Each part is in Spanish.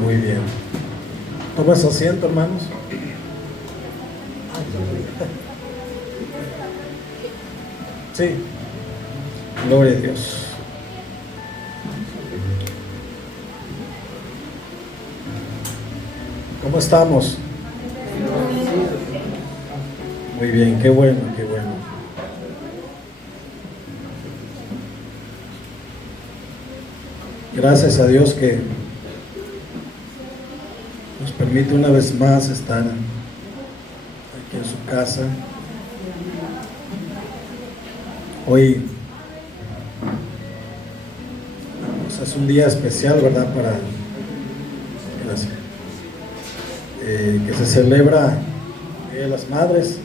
Muy bien. Toma su asiento, hermanos. Sí. Gloria a Dios. ¿Cómo estamos? Muy bien, qué bueno, qué bueno. Gracias a Dios que nos permite una vez más estar aquí en su casa. Hoy pues, es un día especial, ¿verdad? Gracias. Que se celebra el Día de las Madres.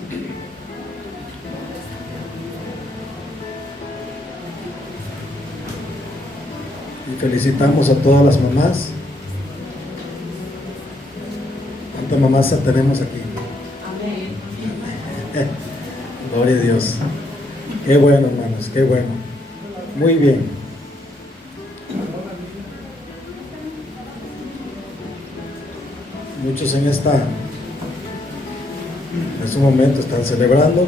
Y felicitamos a todas las mamás. ¿Cuántas mamás tenemos aquí? Amén. Gloria a Dios. Qué bueno, hermanos, qué bueno. Muy bien. Muchos en este momento están celebrando,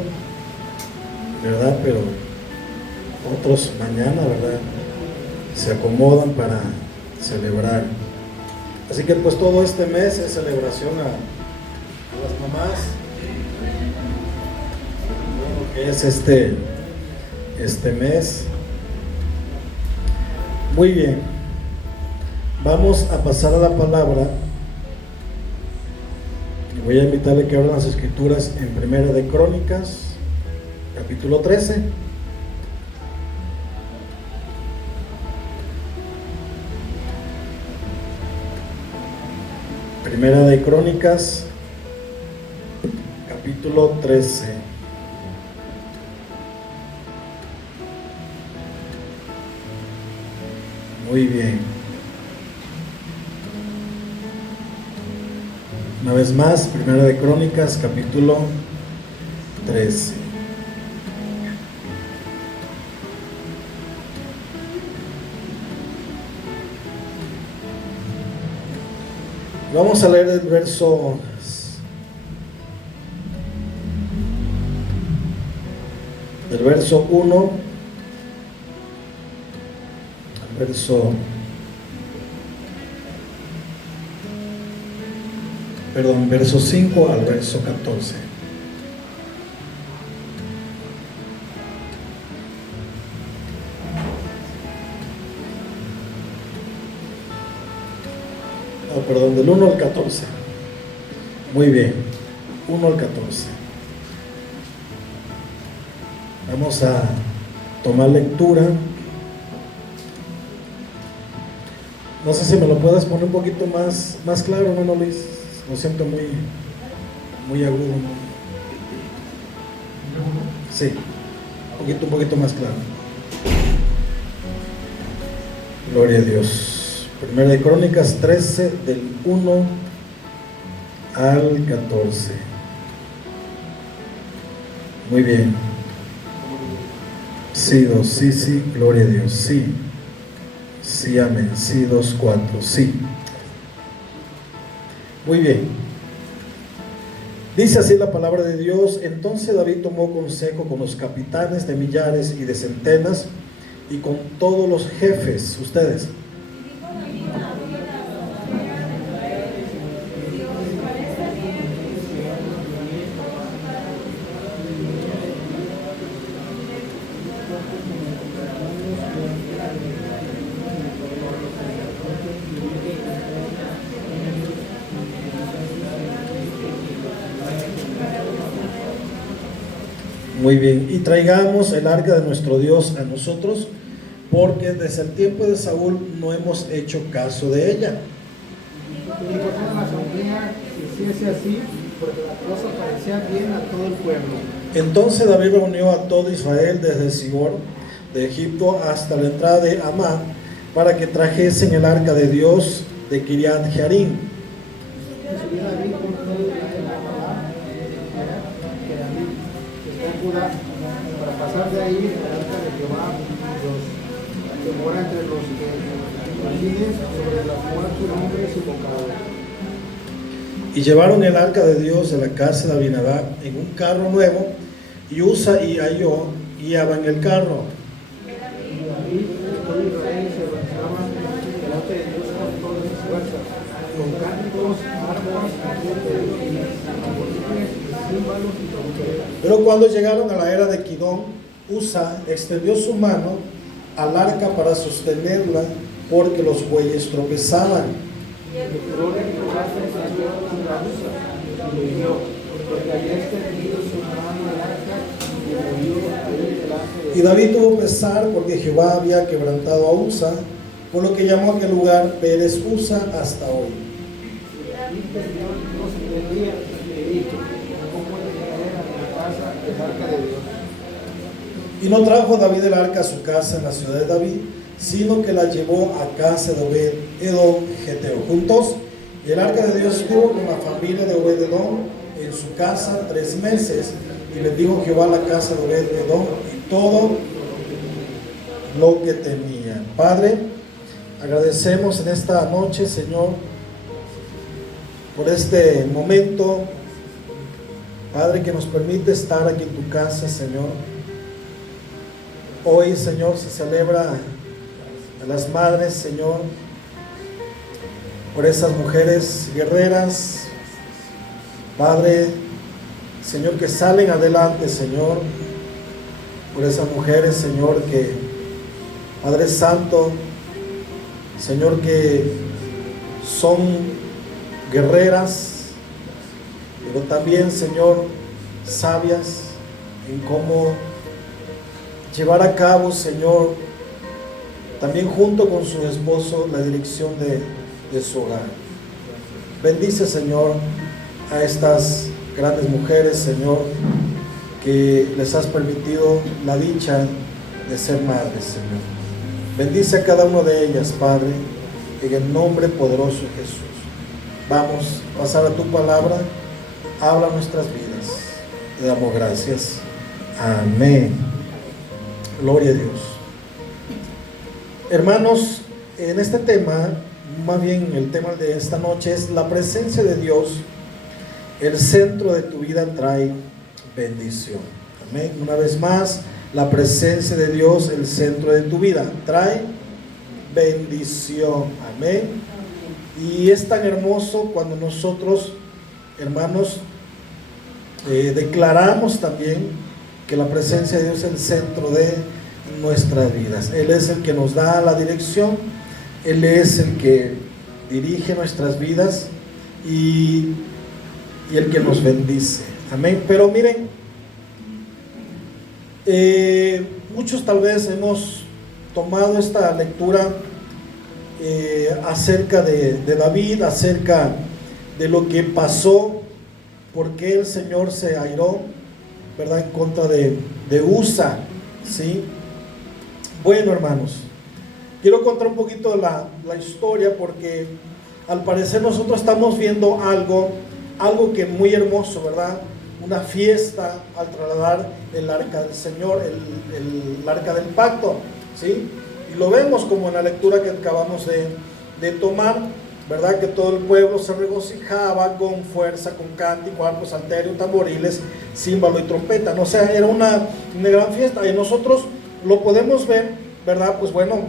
¿verdad? Pero otros mañana, ¿verdad? Se acomodan para celebrar. Así que pues todo este mes es celebración a las mamás. Bueno, que es este mes. Muy bien. Vamos a pasar a la palabra. Voy a invitarle que abran las escrituras en Primera de Crónicas, capítulo 13. Primera de Crónicas, capítulo 13. Muy bien. Una vez más, Primera de Crónicas, capítulo 13. Vamos a leer el verso 1 al verso 5 al verso 14. Del 1 al 14. Muy bien, 1 al 14. Vamos a tomar lectura. No sé si me lo puedes poner un poquito más claro, hermano Luis. Lo siento muy agudo. Sí, un poquito más claro. Gloria a Dios. Primera de Crónicas 13, del 1 al 14. Muy bien. Sí, 2, sí, gloria a Dios. Sí, amén. Sí, 2, 4, sí. Muy bien. Dice así la palabra de Dios. Entonces David tomó consejo con los capitanes de millares y de centenas y con todos los jefes, ustedes. Muy bien, y traigamos el arca de nuestro Dios a nosotros, porque desde el tiempo de Saúl no hemos hecho caso de ella. Y dijeron la asamblea que hiciese así, porque la cosa parecía bien a todo el pueblo. Entonces David reunió a todo Israel desde Sibón de Egipto hasta la entrada de Amán, para que trajesen el arca de Dios de Kiriat Jearim. Y subió David con todo Israel a Amán, que David está en Judá, para pasar de ahí el arca de Jehová, Dios, que mora entre los que balines sobre la cual su nombre es invocado. Y llevaron el arca de Dios de la casa de Abinadab en un carro nuevo, y Usa y Ahio guiaban el carro. Y David, el todo Israel, se avanzaba delante de Dios con todas sus fuerzas, con cánticos, arpas, tamboriles, címbalos y trompetas. Pero cuando llegaron a la era de Kidón, Usa extendió su mano al arca para sostenerla, porque los bueyes tropezaban. Y el furor de Jehová se encendió contra Usa y lo hirió, porque había extendido su mano al arca y murió ahí delante de Y David tuvo pesar porque Jehová había quebrantado a Usa, por lo que llamó a aquel lugar Pérez Usa hasta hoy. Y David perdió Dios de día y dicho, ¿cómo puede traer a mi casa el arca de Dios? Y no trajo David el arca a su casa en la ciudad de David, sino que la llevó a casa de Obed Edom Geteo. Juntos, y el arca de Dios estuvo con la familia de Obed Edom en su casa 3 meses, y bendijo Jehová la casa de Obed Edom y todo lo que tenía. Padre, agradecemos en esta noche, Señor, por este momento, Padre, que nos permite estar aquí en tu casa, Señor. Hoy, Señor, se celebra a las madres, Señor, por esas mujeres guerreras, Padre, Señor, que salen adelante, Señor, por esas mujeres, Señor, que, Padre Santo, Señor, que son guerreras, pero también, Señor, sabias en cómo llevar a cabo, Señor, también junto con su esposo, la dirección de su hogar. Bendice, Señor, a estas grandes mujeres, Señor, que les has permitido la dicha de ser madres, Señor. Bendice a cada una de ellas, Padre, en el nombre poderoso de Jesús. Vamos a pasar a tu palabra. Habla nuestras vidas. Te damos gracias. Amén. Gloria a Dios. Hermanos, en este tema, más bien el tema de esta noche es la presencia de Dios. El centro de tu vida trae bendición. Amén. Una vez más, la presencia de Dios, el centro de tu vida, trae bendición. Amén. Y es tan hermoso cuando nosotros, hermanos, declaramos también que la presencia de Dios es el centro de nuestras vidas. Él es el que nos da la dirección, Él es el que dirige nuestras vidas y el que nos bendice. Amén. Pero miren, muchos tal vez hemos tomado esta lectura acerca de David, acerca de lo que pasó, porque el Señor se airó, ¿verdad?, en contra de Usa, ¿sí? Bueno, hermanos, quiero contar un poquito la historia, porque al parecer nosotros estamos viendo algo que muy hermoso, ¿verdad? Una fiesta al trasladar el arca del Señor, el arca del pacto, ¿sí? Y lo vemos como en la lectura que acabamos de tomar, ¿verdad? Que todo el pueblo se regocijaba con fuerza, con cántico, arpa, salterio, tamboriles, címbalo y trompeta. O sea, era una gran fiesta. Y nosotros lo podemos ver, ¿verdad? Pues bueno,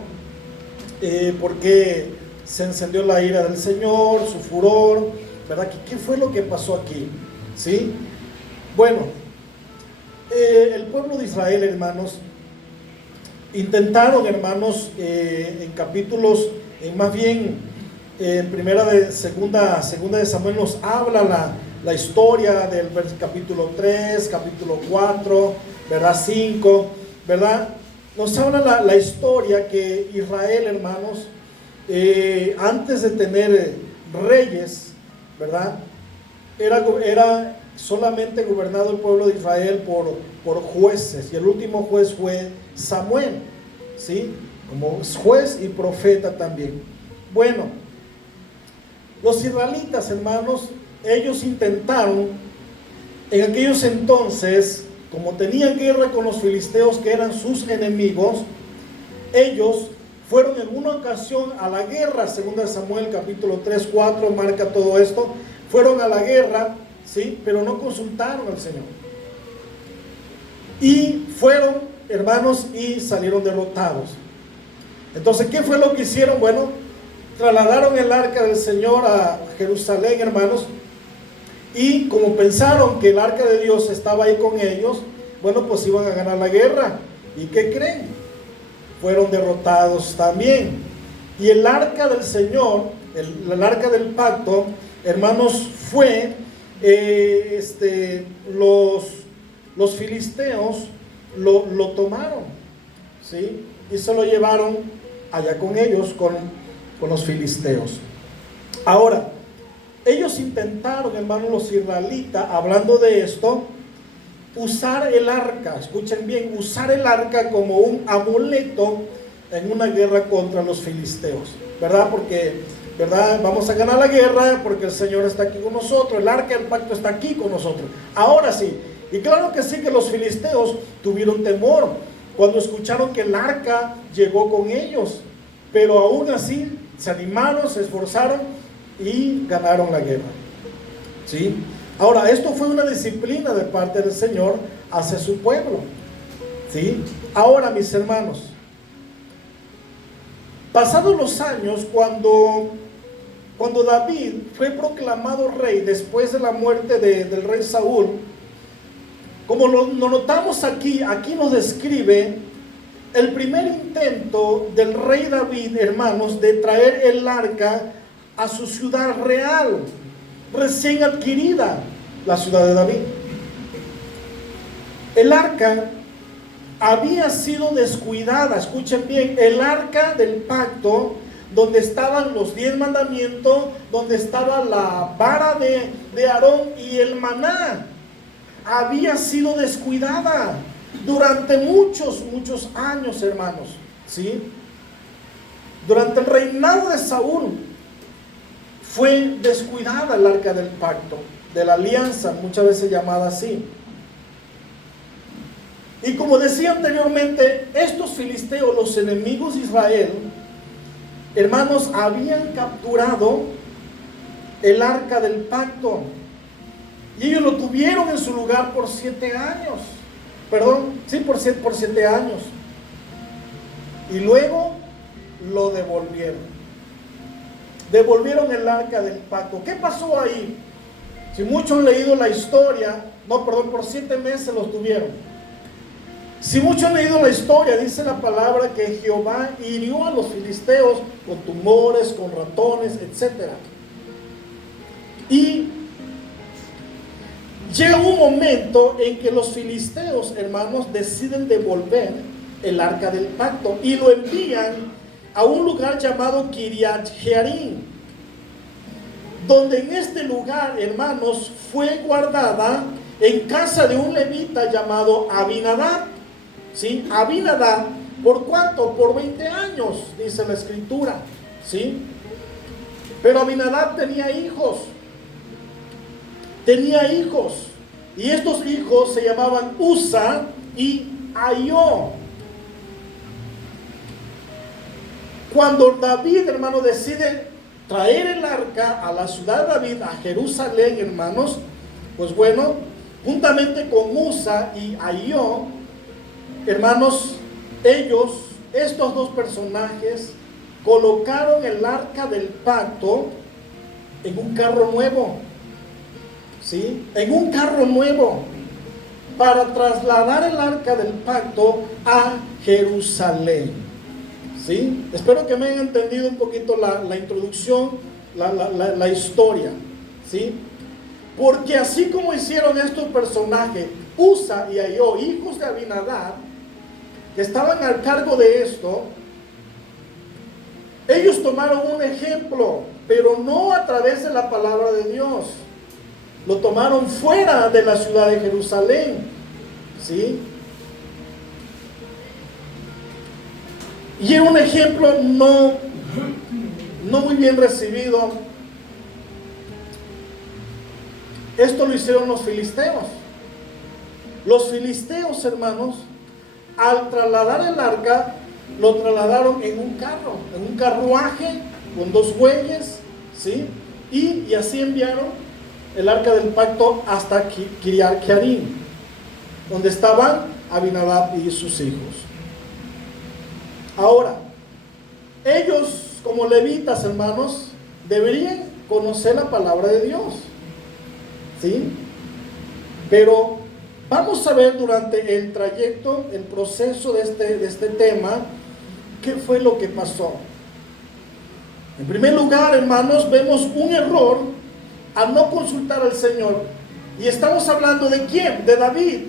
porque se encendió la ira del Señor, su furor, ¿verdad? ¿Qué fue lo que pasó aquí? ¿Sí? Bueno, el pueblo de Israel, hermanos, intentaron, hermanos, en capítulos, más bien en segunda de Samuel nos habla la historia del capítulo 3, capítulo 4, ¿verdad? 5, ¿verdad? Nos habla la historia que Israel, hermanos, antes de tener reyes, ¿verdad? Era solamente gobernado el pueblo de Israel por jueces, y el último juez fue Samuel, ¿sí? Como juez y profeta también. Bueno, los israelitas, hermanos, ellos intentaron en aquellos entonces, como tenían guerra con los filisteos que eran sus enemigos, ellos fueron en una ocasión a la guerra. 2 Samuel capítulo 3, 4 marca todo esto. Fueron a la guerra, ¿sí? Pero no consultaron al Señor. Y fueron, hermanos, y salieron derrotados. Entonces, ¿qué fue lo que hicieron? Bueno, trasladaron el arca del Señor a Jerusalén, hermanos. Y como pensaron que el arca de Dios estaba ahí con ellos, bueno, pues iban a ganar la guerra. ¿Y qué creen? Fueron derrotados también. Y el arca del Señor, el arca del pacto, hermanos, fue los filisteos lo tomaron, ¿sí? Y se lo llevaron allá con ellos, con los filisteos. Ahora, ellos intentaron, hermanos, los israelitas, hablando de esto, usar el arca, escuchen bien, usar el arca como un amuleto en una guerra contra los filisteos, ¿verdad? Porque, ¿verdad? Vamos a ganar la guerra porque el Señor está aquí con nosotros, el arca del pacto está aquí con nosotros. Ahora sí, y claro que sí que los filisteos tuvieron temor cuando escucharon que el arca llegó con ellos, pero aún así se animaron, se esforzaron y ganaron la guerra, ¿sí? Ahora, esto fue una disciplina de parte del Señor hacia su pueblo, ¿sí? Ahora, mis hermanos, pasados los años, cuando David fue proclamado rey después de la muerte del rey Saúl, como lo notamos aquí nos describe el primer intento del rey David, hermanos, de traer el arca a su ciudad real, recién adquirida, la ciudad de David. El arca había sido descuidada, escuchen bien, el arca del pacto, donde estaban los 10 mandamientos, donde estaba la vara de Aarón y el maná, había sido descuidada durante muchos años, hermanos, ¿sí? Durante el reinado de Saúl fue descuidada el arca del pacto, de la alianza, muchas veces llamada así. Y como decía anteriormente, estos filisteos, los enemigos de Israel, hermanos, habían capturado el arca del pacto. Y ellos lo tuvieron en su lugar por 7 años. Perdón, sí, por 7 años. Y luego lo devolvieron. Devolvieron el arca del pacto. ¿Qué pasó ahí? Si muchos han leído la historia, por 7 meses los tuvieron. Si muchos han leído la historia, dice la palabra que Jehová hirió a los filisteos con tumores, con ratones, etc. Y llega un momento en que los filisteos, hermanos, deciden devolver el arca del pacto y lo envían a un lugar llamado Kiriat Jearim, donde en este lugar, hermanos, fue guardada en casa de un levita llamado Abinadab, ¿sí? Abinadab, ¿por cuánto? Por 20 años, dice la escritura, ¿sí? Pero Abinadab tenía hijos, y estos hijos se llamaban Usa y Ahio. Cuando David, hermano, decide traer el arca a la ciudad de David, a Jerusalén, hermanos, pues bueno, juntamente con Usa y Ahio, hermanos, estos dos personajes, colocaron el arca del pacto en un carro nuevo, ¿sí? En un carro nuevo, para trasladar el arca del pacto a Jerusalén. ¿Sí? Espero que me hayan entendido un poquito la introducción, la historia, ¿sí? Porque así como hicieron estos personajes, Usa y Ahio, hijos de Abinadab, que estaban al cargo de esto, ellos tomaron un ejemplo, pero no a través de la palabra de Dios. Lo tomaron fuera de la ciudad de Jerusalén, ¿sí? Y es un ejemplo no muy bien recibido. Esto lo hicieron los filisteos. Los filisteos, hermanos, al trasladar el arca, lo trasladaron en un carro, en un carruaje con 2 bueyes, ¿sí? Y así enviaron el arca del pacto hasta Kiriat Jearim, donde estaban Abinadab y sus hijos. Ahora, ellos como levitas, hermanos, deberían conocer la palabra de Dios, ¿sí? Pero vamos a ver durante el trayecto, el proceso de este tema, qué fue lo que pasó. En primer lugar, hermanos, vemos un error al no consultar al Señor. Y estamos hablando ¿de quién? De David,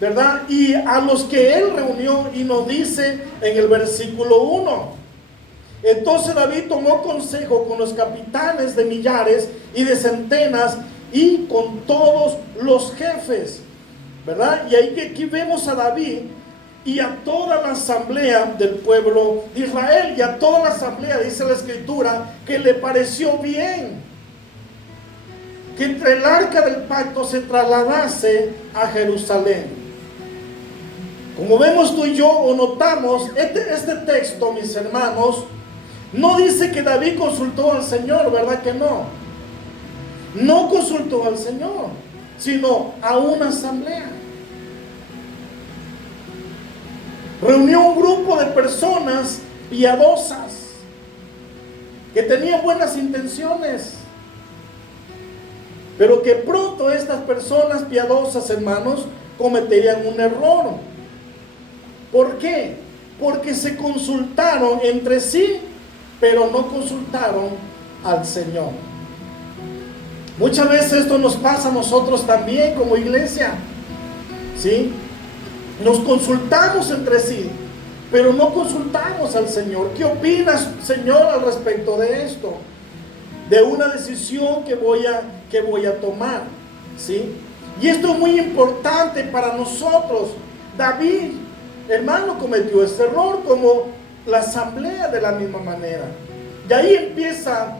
¿verdad? Y a los que él reunió, y nos dice en el versículo 1. Entonces David tomó consejo con los capitanes de millares y de centenas y con todos los jefes, ¿verdad? Y aquí vemos a David y a toda la asamblea del pueblo de Israel, y a toda la asamblea, dice la escritura, que le pareció bien que entre el arca del pacto se trasladase a Jerusalén. Como vemos tú y yo, o notamos, este texto, mis hermanos, no dice que David consultó al Señor, ¿verdad que no? No consultó al Señor, sino a una asamblea. Reunió un grupo de personas piadosas que tenían buenas intenciones, pero que pronto estas personas piadosas, hermanos, cometerían un error. ¿Por qué? Porque se consultaron entre sí, pero no consultaron al Señor. Muchas veces esto nos pasa a nosotros también como iglesia, ¿sí? Nos consultamos entre sí, pero no consultamos al Señor. ¿Qué opinas, Señor, al respecto de esto? De una decisión que voy a tomar, ¿sí? Y esto es muy importante para nosotros. David, hermano, cometió este error, como la asamblea de la misma manera. Y ahí empieza,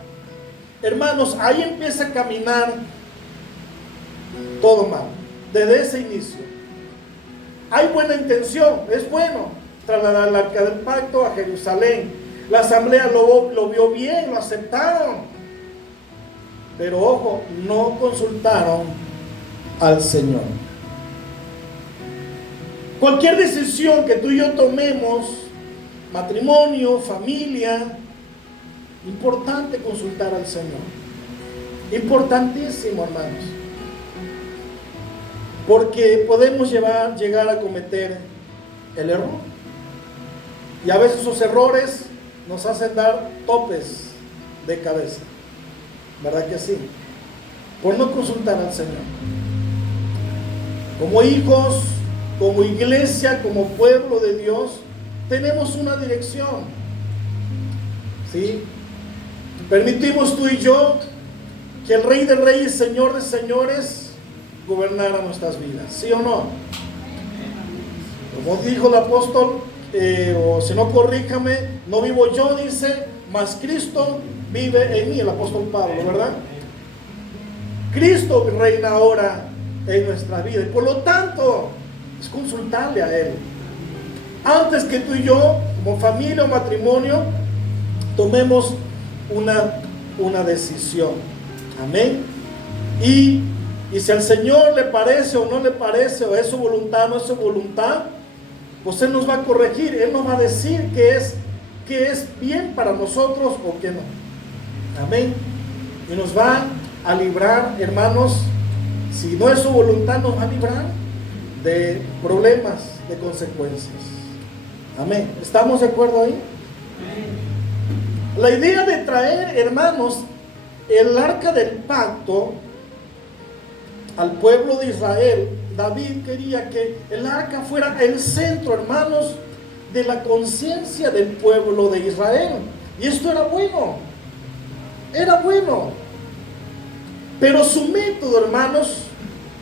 hermanos, ahí empieza a caminar todo mal, desde ese inicio. Hay buena intención, es bueno trasladar el arca del pacto a Jerusalén. La asamblea lo vio bien, lo aceptaron. Pero ojo, no consultaron al Señor. Cualquier decisión que tú y yo tomemos, matrimonio, familia, importante consultar al Señor. Importantísimo, hermanos. Porque podemos llegar a cometer el error. Y a veces esos errores nos hacen dar topes de cabeza. ¿Verdad que sí? Por no consultar al Señor. Como hijos, como iglesia, como pueblo de Dios, tenemos una dirección, ¿sí? Permitimos tú y yo que el Rey de Reyes, Señor de Señores, gobernara nuestras vidas, ¿sí o no? Como dijo el apóstol, o si no, corríjame, no vivo yo, dice, mas Cristo vive en mí, el apóstol Pablo, ¿verdad? Cristo reina ahora en nuestra vida, y por lo tanto es consultarle a Él antes que tú y yo, como familia o matrimonio, tomemos una decisión. Amén. Y si al Señor le parece o no le parece, o es su voluntad o no es su voluntad, pues Él nos va a corregir. Él nos va a decir que es bien para nosotros o que no. Amén. Y nos va a librar, hermanos. Si no es su voluntad, nos va a librar de problemas, de consecuencias. Amén. ¿Estamos de acuerdo ahí? La idea de traer, hermanos, el arca del pacto al pueblo de Israel, David quería que el arca fuera el centro, hermanos, de la conciencia del pueblo de Israel. Y esto era bueno. Era bueno. Pero su método, hermanos,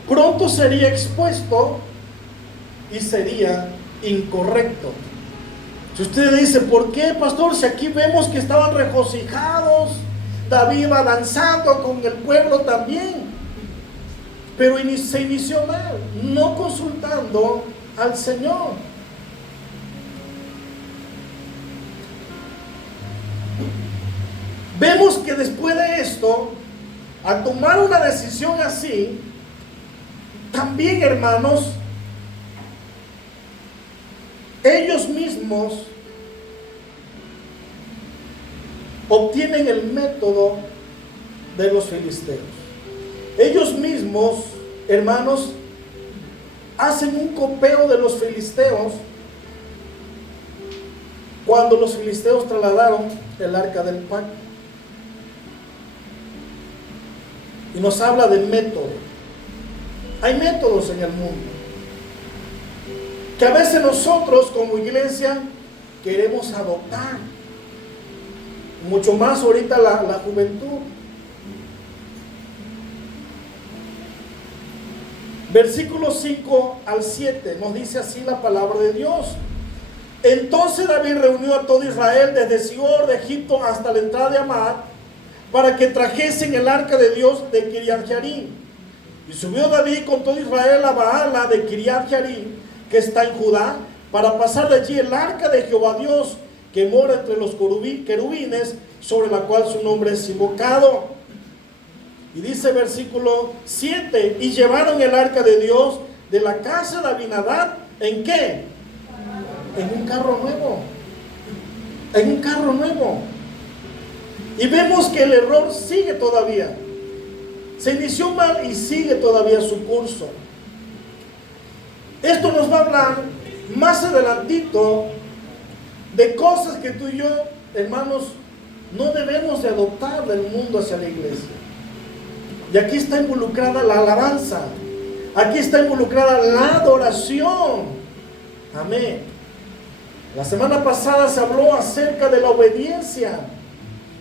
pronto sería expuesto y sería incorrecto. Si usted dice, ¿por qué, pastor? Si aquí vemos que estaban regocijados, David iba danzando con el pueblo también. Pero se inició mal, no consultando al Señor. Vemos que después de esto, al tomar una decisión así, también, hermanos, ellos mismos obtienen el método de los filisteos. Ellos mismos, hermanos, hacen un copeo de los filisteos cuando los filisteos trasladaron el arca del pacto. Y nos habla de método. Hay métodos en el mundo que a veces nosotros como iglesia queremos adoptar, mucho más ahorita la juventud. Versículos 5 al 7 nos dice así la palabra de Dios. Entonces David reunió a todo Israel desde Sior de Egipto hasta la entrada de Amad, para que trajesen el arca de Dios de Kiriat Jearim. Y subió David con todo Israel a Baala de Kiriat Jearim, que está en Judá, para pasar de allí el arca de Jehová Dios, que mora entre los querubines, sobre la cual su nombre es invocado. Y dice versículo 7, y llevaron el arca de Dios de la casa de Abinadab, ¿en qué? En un carro nuevo. En un carro nuevo. Y vemos que el error sigue todavía. Se inició mal y sigue todavía su curso. Esto nos va a hablar más adelantito de cosas que tú y yo, hermanos, no debemos de adoptar del mundo hacia la iglesia. Y aquí está involucrada la alabanza. Aquí está involucrada la adoración. Amén. La semana pasada se habló acerca de la obediencia.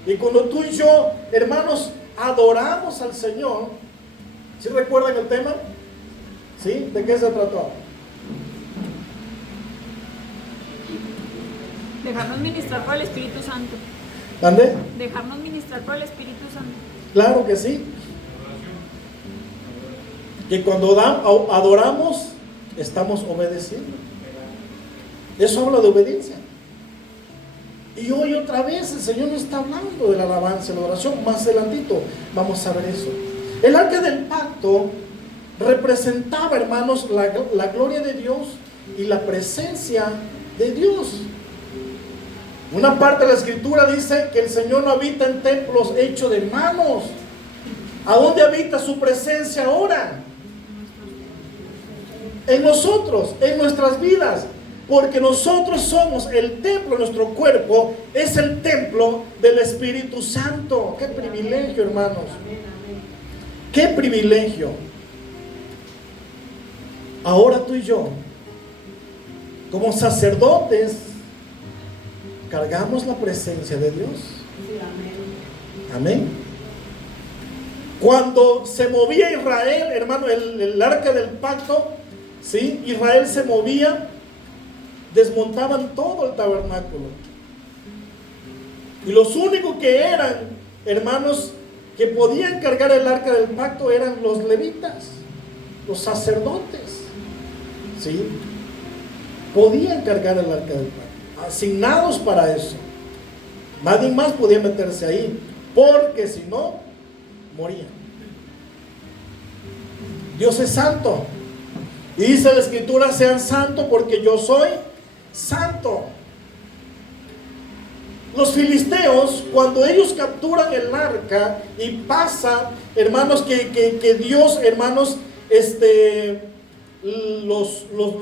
Y cuando tú y yo, hermanos, adoramos al Señor, ¿sí recuerdan el tema? ¿Sí? ¿De qué se trató? Dejarnos ministrar por el Espíritu Santo. ¿Dónde? Dejarnos ministrar por el Espíritu Santo. Claro que sí. Que cuando adoramos, estamos obedeciendo. Eso habla de obediencia. Y hoy otra vez el Señor nos está hablando de la alabanza, de la oración. Más adelantito vamos a ver eso. El arca del pacto representaba, hermanos, la gloria de Dios y la presencia de Dios. Una parte de la escritura dice que el Señor no habita en templos hechos de manos. ¿A dónde habita su presencia ahora? En nosotros, en nuestras vidas. Porque nosotros somos el templo, nuestro cuerpo es el templo del Espíritu Santo. ¡Qué privilegio, hermanos! ¡Qué privilegio! Ahora tú y yo, como sacerdotes, cargamos la presencia de Dios. Amén. Cuando se movía Israel, hermano, el arca del pacto, ¿sí? Israel se movía, desmontaban todo el tabernáculo. Y los únicos que eran, hermanos, que podían cargar el arca del pacto eran los levitas, los sacerdotes. ¿Sí? Podían cargar el arca del pacto, asignados para eso. Nadie más podía meterse ahí, porque si no, morían. Dios es santo. Y dice la escritura, sean santos porque yo soy santo. Los filisteos, cuando ellos capturan el arca y pasa, hermanos, que Dios, hermanos,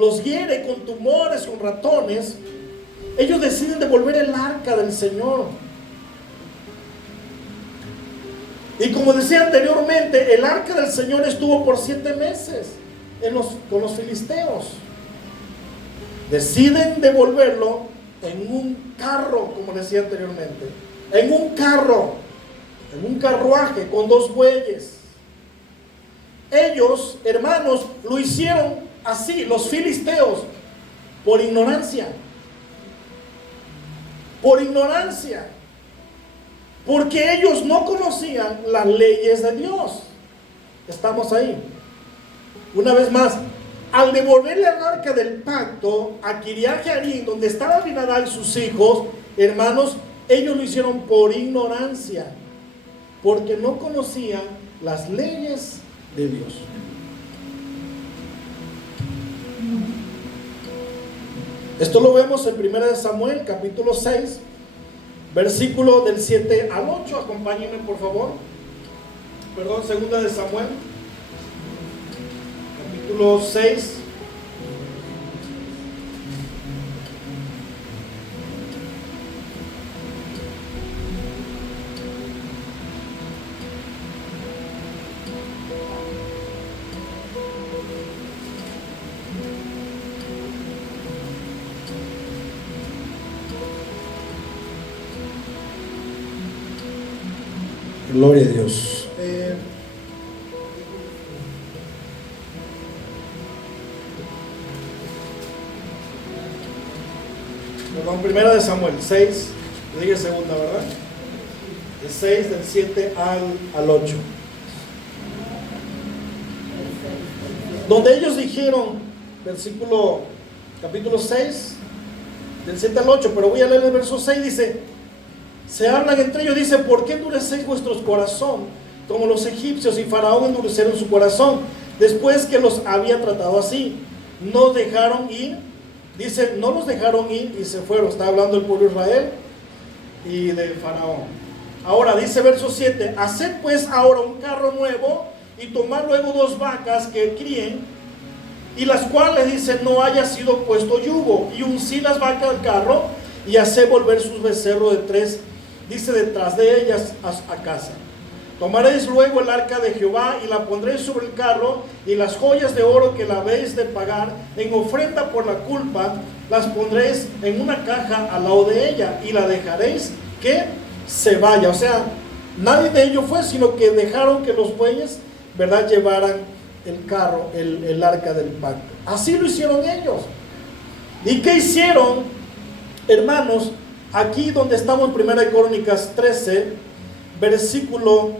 los hiere con tumores, con ratones, ellos deciden devolver el arca del Señor. Y como decía anteriormente, el arca del Señor estuvo por 7 meses con los filisteos. Deciden devolverlo en un carro, como decía anteriormente, en un carruaje con 2 bueyes. Ellos, hermanos, lo hicieron así, los filisteos, por ignorancia. Por ignorancia. Porque ellos no conocían las leyes de Dios. Estamos ahí. Una vez más, al devolverle el arca del pacto a Kiriat Jearim, donde estaba Abinadab y sus hijos, hermanos, Ellos lo hicieron por ignorancia, porque no conocían las leyes de Dios. Esto lo vemos en 1 Samuel, capítulo 6, versículo del 7 al 8. Acompáñenme, por favor. Perdón, 2 Samuel, capítulo 6. Gloria a Dios. Perdón, 1 Samuel 6, dije segunda, ¿verdad? De 6, del 7 al 8. Donde ellos dijeron, capítulo 6, del 7 al 8, pero voy a leer el verso 6, dice, se hablan entre ellos, dice, ¿por qué endurecéis vuestros corazón? Como los egipcios y Faraón endurecieron su corazón, después que los había tratado así. No dejaron ir, dice, no los dejaron ir y se fueron. Está hablando el pueblo de Israel y de Faraón. Ahora dice verso 7, haced pues ahora un carro nuevo y tomad luego 2 vacas que críen, y las cuales, dice, no haya sido puesto yugo, y uncid las vacas al carro y haced volver sus becerros de 3, dice, detrás de ellas a casa. Tomaréis luego el arca de Jehová y la pondréis sobre el carro, y las joyas de oro que la habéis de pagar en ofrenda por la culpa las pondréis en una caja al lado de ella, y la dejaréis que se vaya. O sea, nadie de ellos fue, sino que dejaron que los bueyes, ¿verdad?, llevaran el carro, el arca del pacto. Así lo hicieron ellos. ¿Y qué hicieron, hermanos? Aquí donde estamos en 1 Crónicas 13, versículo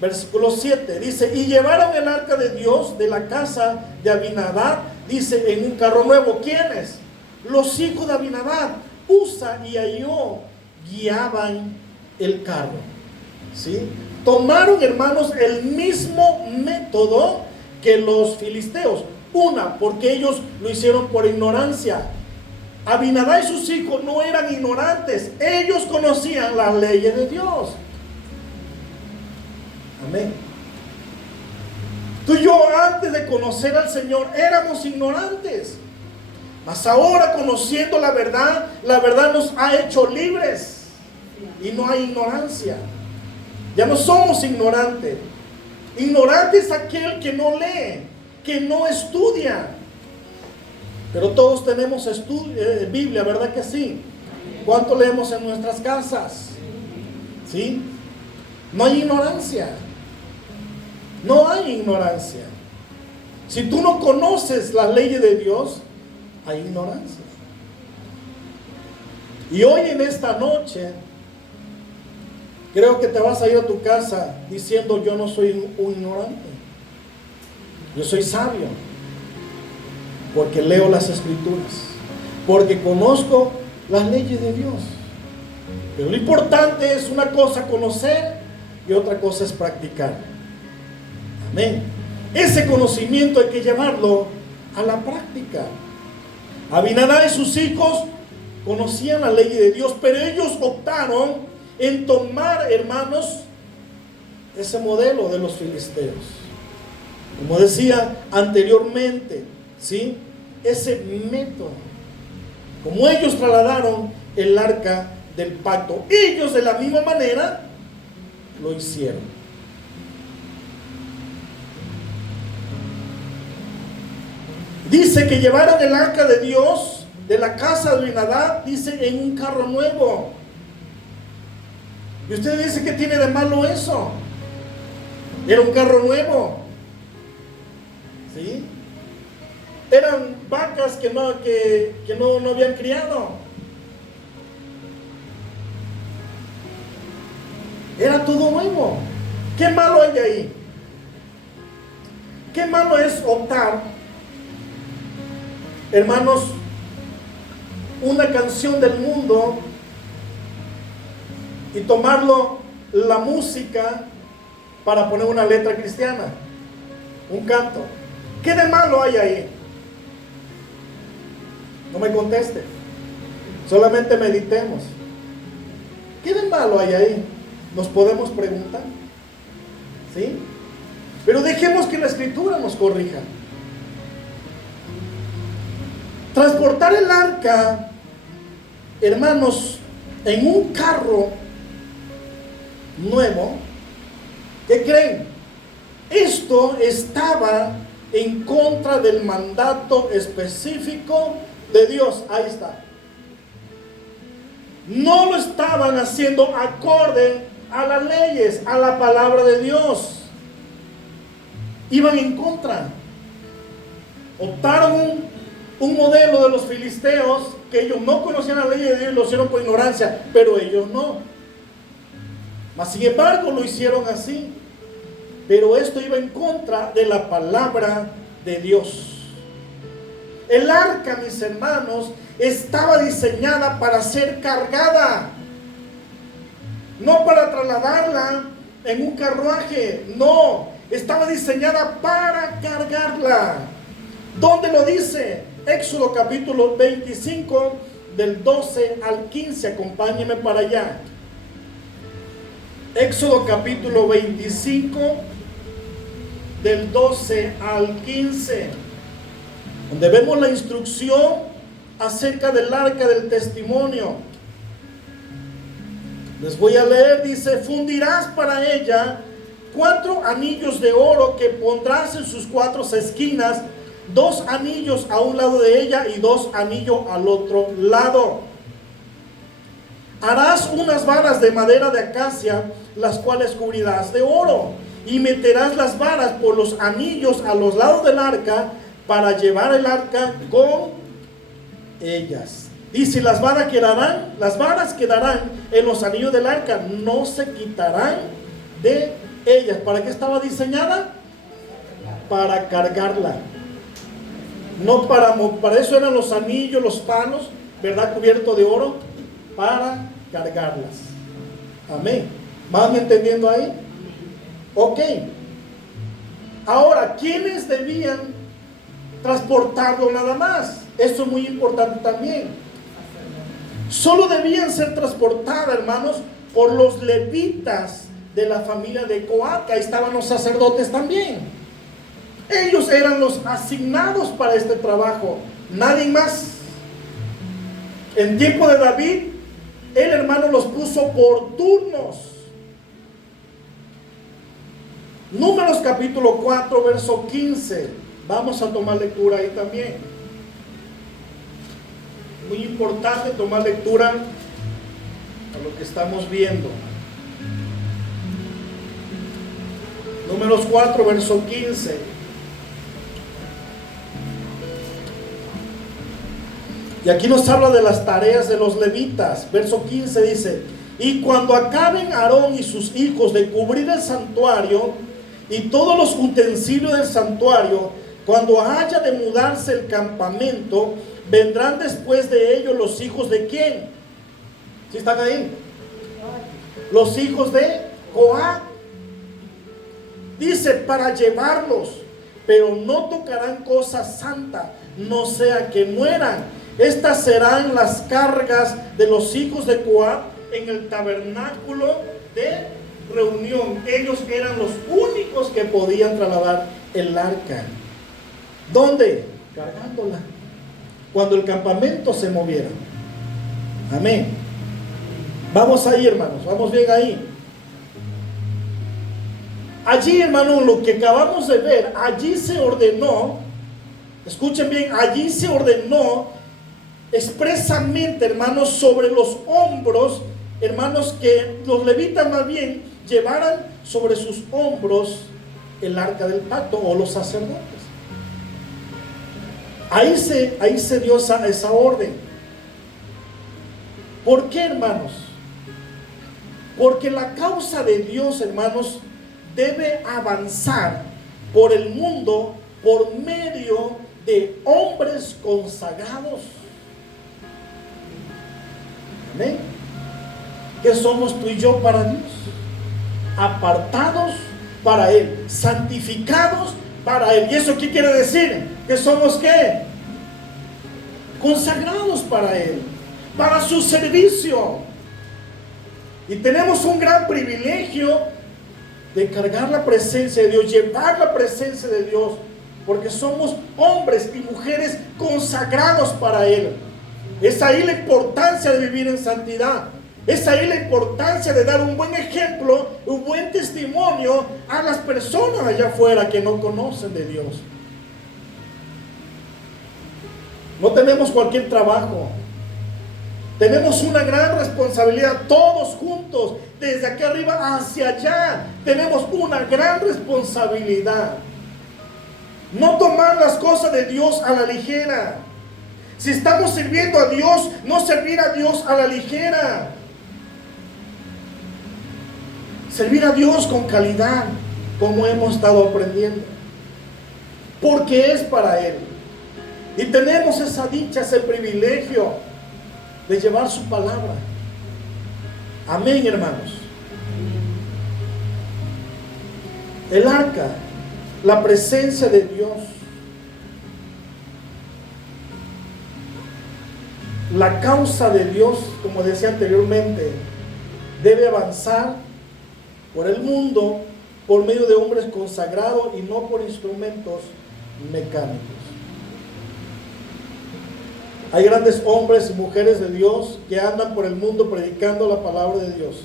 7, dice, y llevaron el arca de Dios de la casa de Abinadab, dice, en un carro nuevo. ¿Quiénes? Los hijos de Abinadab, Usa y Ahio, guiaban el carro. ¿Sí? Tomaron, hermanos, el mismo método que los filisteos. Porque ellos lo hicieron por ignorancia. Abinadab y sus hijos no eran ignorantes, ellos conocían las leyes de Dios. Amén. Tú y yo, antes de conocer al Señor, éramos ignorantes. Mas ahora, conociendo la verdad nos ha hecho libres. Y no hay ignorancia. Ya no somos ignorantes. Ignorante es aquel que no lee, que no estudia. Pero todos tenemos Biblia, ¿verdad que sí? ¿Cuánto leemos en nuestras casas? ¿Sí? No hay ignorancia. No hay ignorancia. Si tú no conoces las leyes de Dios, hay ignorancia. Y hoy en esta noche, creo que te vas a ir a tu casa diciendo, yo no soy un ignorante. Yo soy sabio. Porque leo las Escrituras. Porque conozco las leyes de Dios. Pero lo importante es una cosa conocer y otra cosa es practicar. Amén. Ese conocimiento hay que llevarlo a la práctica. Abinadab y sus hijos conocían la ley de Dios, pero ellos optaron en tomar, hermanos, ese modelo de los filisteos. Como decía anteriormente, ¿sí? Ese método. Como ellos trasladaron el arca del pacto, ellos de la misma manera lo hicieron. Dice que llevaron el arca de Dios de la casa de Abinadab, dice, en un carro nuevo. Y usted dice, ¿qué tiene de malo eso? Era un carro nuevo. ¿Sí? Eran vacas que no habían criado. Era todo nuevo. ¿Qué malo hay ahí? ¿Qué malo es optar, hermanos, una canción del mundo y tomarlo la música para poner una letra cristiana, un canto. ¿Qué de malo hay ahí? No me conteste, solamente meditemos. ¿Qué de malo hay ahí? Nos podemos preguntar, ¿sí? Pero dejemos que la Escritura nos corrija. Transportar el arca, hermanos, en un carro nuevo, ¿qué creen? Esto estaba en contra del mandato específico de Dios. Ahí está. No lo estaban haciendo acorde a las leyes, a la palabra de Dios. Iban en contra. Optaron un modelo de los filisteos, que ellos no conocían la ley de Dios y lo hicieron por ignorancia, pero ellos no. Mas sin embargo lo hicieron así. Pero esto iba en contra de la palabra de Dios. El arca, mis hermanos, estaba diseñada para ser cargada, no para trasladarla en un carruaje. No, estaba diseñada para cargarla. ¿Dónde lo dice? Éxodo capítulo 25, del 12 al 15. Acompáñeme para allá. Éxodo capítulo 25, del 12 al 15, donde vemos la instrucción acerca del arca del testimonio. Les voy a leer. Dice: fundirás para ella 4 anillos de oro que pondrás en sus 4 esquinas, 2 anillos a un lado de ella y 2 anillos al otro lado. Harás unas varas de madera de acacia, las cuales cubrirás de oro, y meterás las varas por los anillos a los lados del arca para llevar el arca con ellas. Dice: las varas quedarán en los anillos del arca, no se quitarán de ellas. ¿Para qué estaba diseñada? Para cargarla. No para eso eran los anillos, los palos, ¿verdad? Cubiertos de oro, para cargarlas. Amén. ¿Van entendiendo ahí? Ok. Ahora, ¿quiénes debían transportarlo nada más? Esto es muy importante también. Solo debían ser transportadas, hermanos, por los levitas de la familia de Coat. Ahí estaban los sacerdotes también. Ellos eran los asignados para este trabajo, nadie más. En tiempo de David, el hermano los puso por turnos. Números capítulo 4, verso 15. Vamos a tomar lectura ahí también. Muy importante tomar lectura a lo que estamos viendo. Números 4, verso 15. Y aquí nos habla de las tareas de los levitas. Verso 15 dice: y cuando acaben Aarón y sus hijos de cubrir el santuario y todos los utensilios del santuario, cuando haya de mudarse el campamento, vendrán después de ellos los hijos de ¿quién? ¿Sí están ahí? Los hijos de Coat. Dice: para llevarlos, pero no tocarán cosa santa, no sea que mueran. Estas serán las cargas de los hijos de Coat en el tabernáculo de reunión. Ellos eran los únicos que podían trasladar el arca. ¿Dónde? Cargándola, cuando el campamento se moviera. Amén. Vamos ahí, hermanos, vamos bien ahí. Allí, hermanos, lo que acabamos de ver, allí se ordenó, escuchen bien, allí se ordenó expresamente, hermanos, sobre los hombros, hermanos, que los levitas más bien llevaran sobre sus hombros el arca del pacto, o los sacerdotes. Ahí se dio esa orden. ¿Por qué, hermanos? Porque la causa de Dios, hermanos, debe avanzar por el mundo por medio de hombres consagrados. Amén. ¿Qué somos tú y yo para Dios? Apartados para Él, santificados para Él. ¿Y eso qué quiere decir? Que somos ¿qué? Consagrados para Él, para su servicio. Y tenemos un gran privilegio de cargar la presencia de Dios, llevar la presencia de Dios, porque somos hombres y mujeres consagrados para Él. Es ahí la importancia de vivir en santidad. Es ahí la importancia de dar un buen ejemplo, un buen testimonio a las personas allá afuera que no conocen de Dios. No tenemos cualquier trabajo. Tenemos una gran responsabilidad todos juntos, desde aquí arriba hacia allá. Tenemos una gran responsabilidad. No tomar las cosas de Dios a la ligera. Si estamos sirviendo a Dios, no servir a Dios a la ligera. Servir a Dios con calidad, como hemos estado aprendiendo. Porque es para Él. Y tenemos esa dicha, ese privilegio de llevar su palabra. Amén, hermanos. El arca, la presencia de Dios, la causa de Dios, como decía anteriormente, debe avanzar por el mundo por medio de hombres consagrados y no por instrumentos mecánicos. Hay grandes hombres y mujeres de Dios que andan por el mundo predicando la palabra de Dios,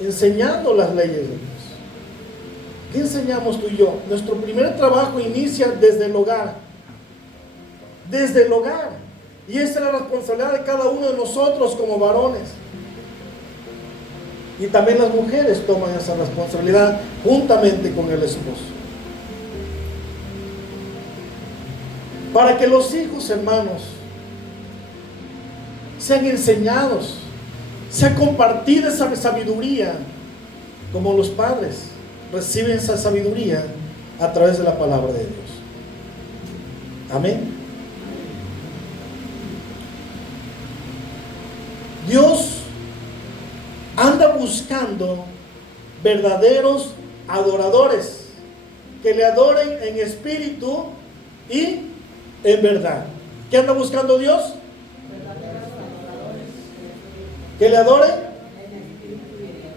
enseñando las leyes de Dios. ¿Qué enseñamos tú y yo? Nuestro primer trabajo inicia desde el hogar. Desde el hogar. Y esa es la responsabilidad de cada uno de nosotros como varones. Y también las mujeres toman esa responsabilidad juntamente con el esposo. Para que los hijos, hermanos, sean enseñados, sea compartida esa sabiduría, como los padres reciben esa sabiduría a través de la palabra de Dios. Amén. Dios anda buscando verdaderos adoradores que le adoren en espíritu y en verdad. ¿Qué anda buscando Dios? Que le adoren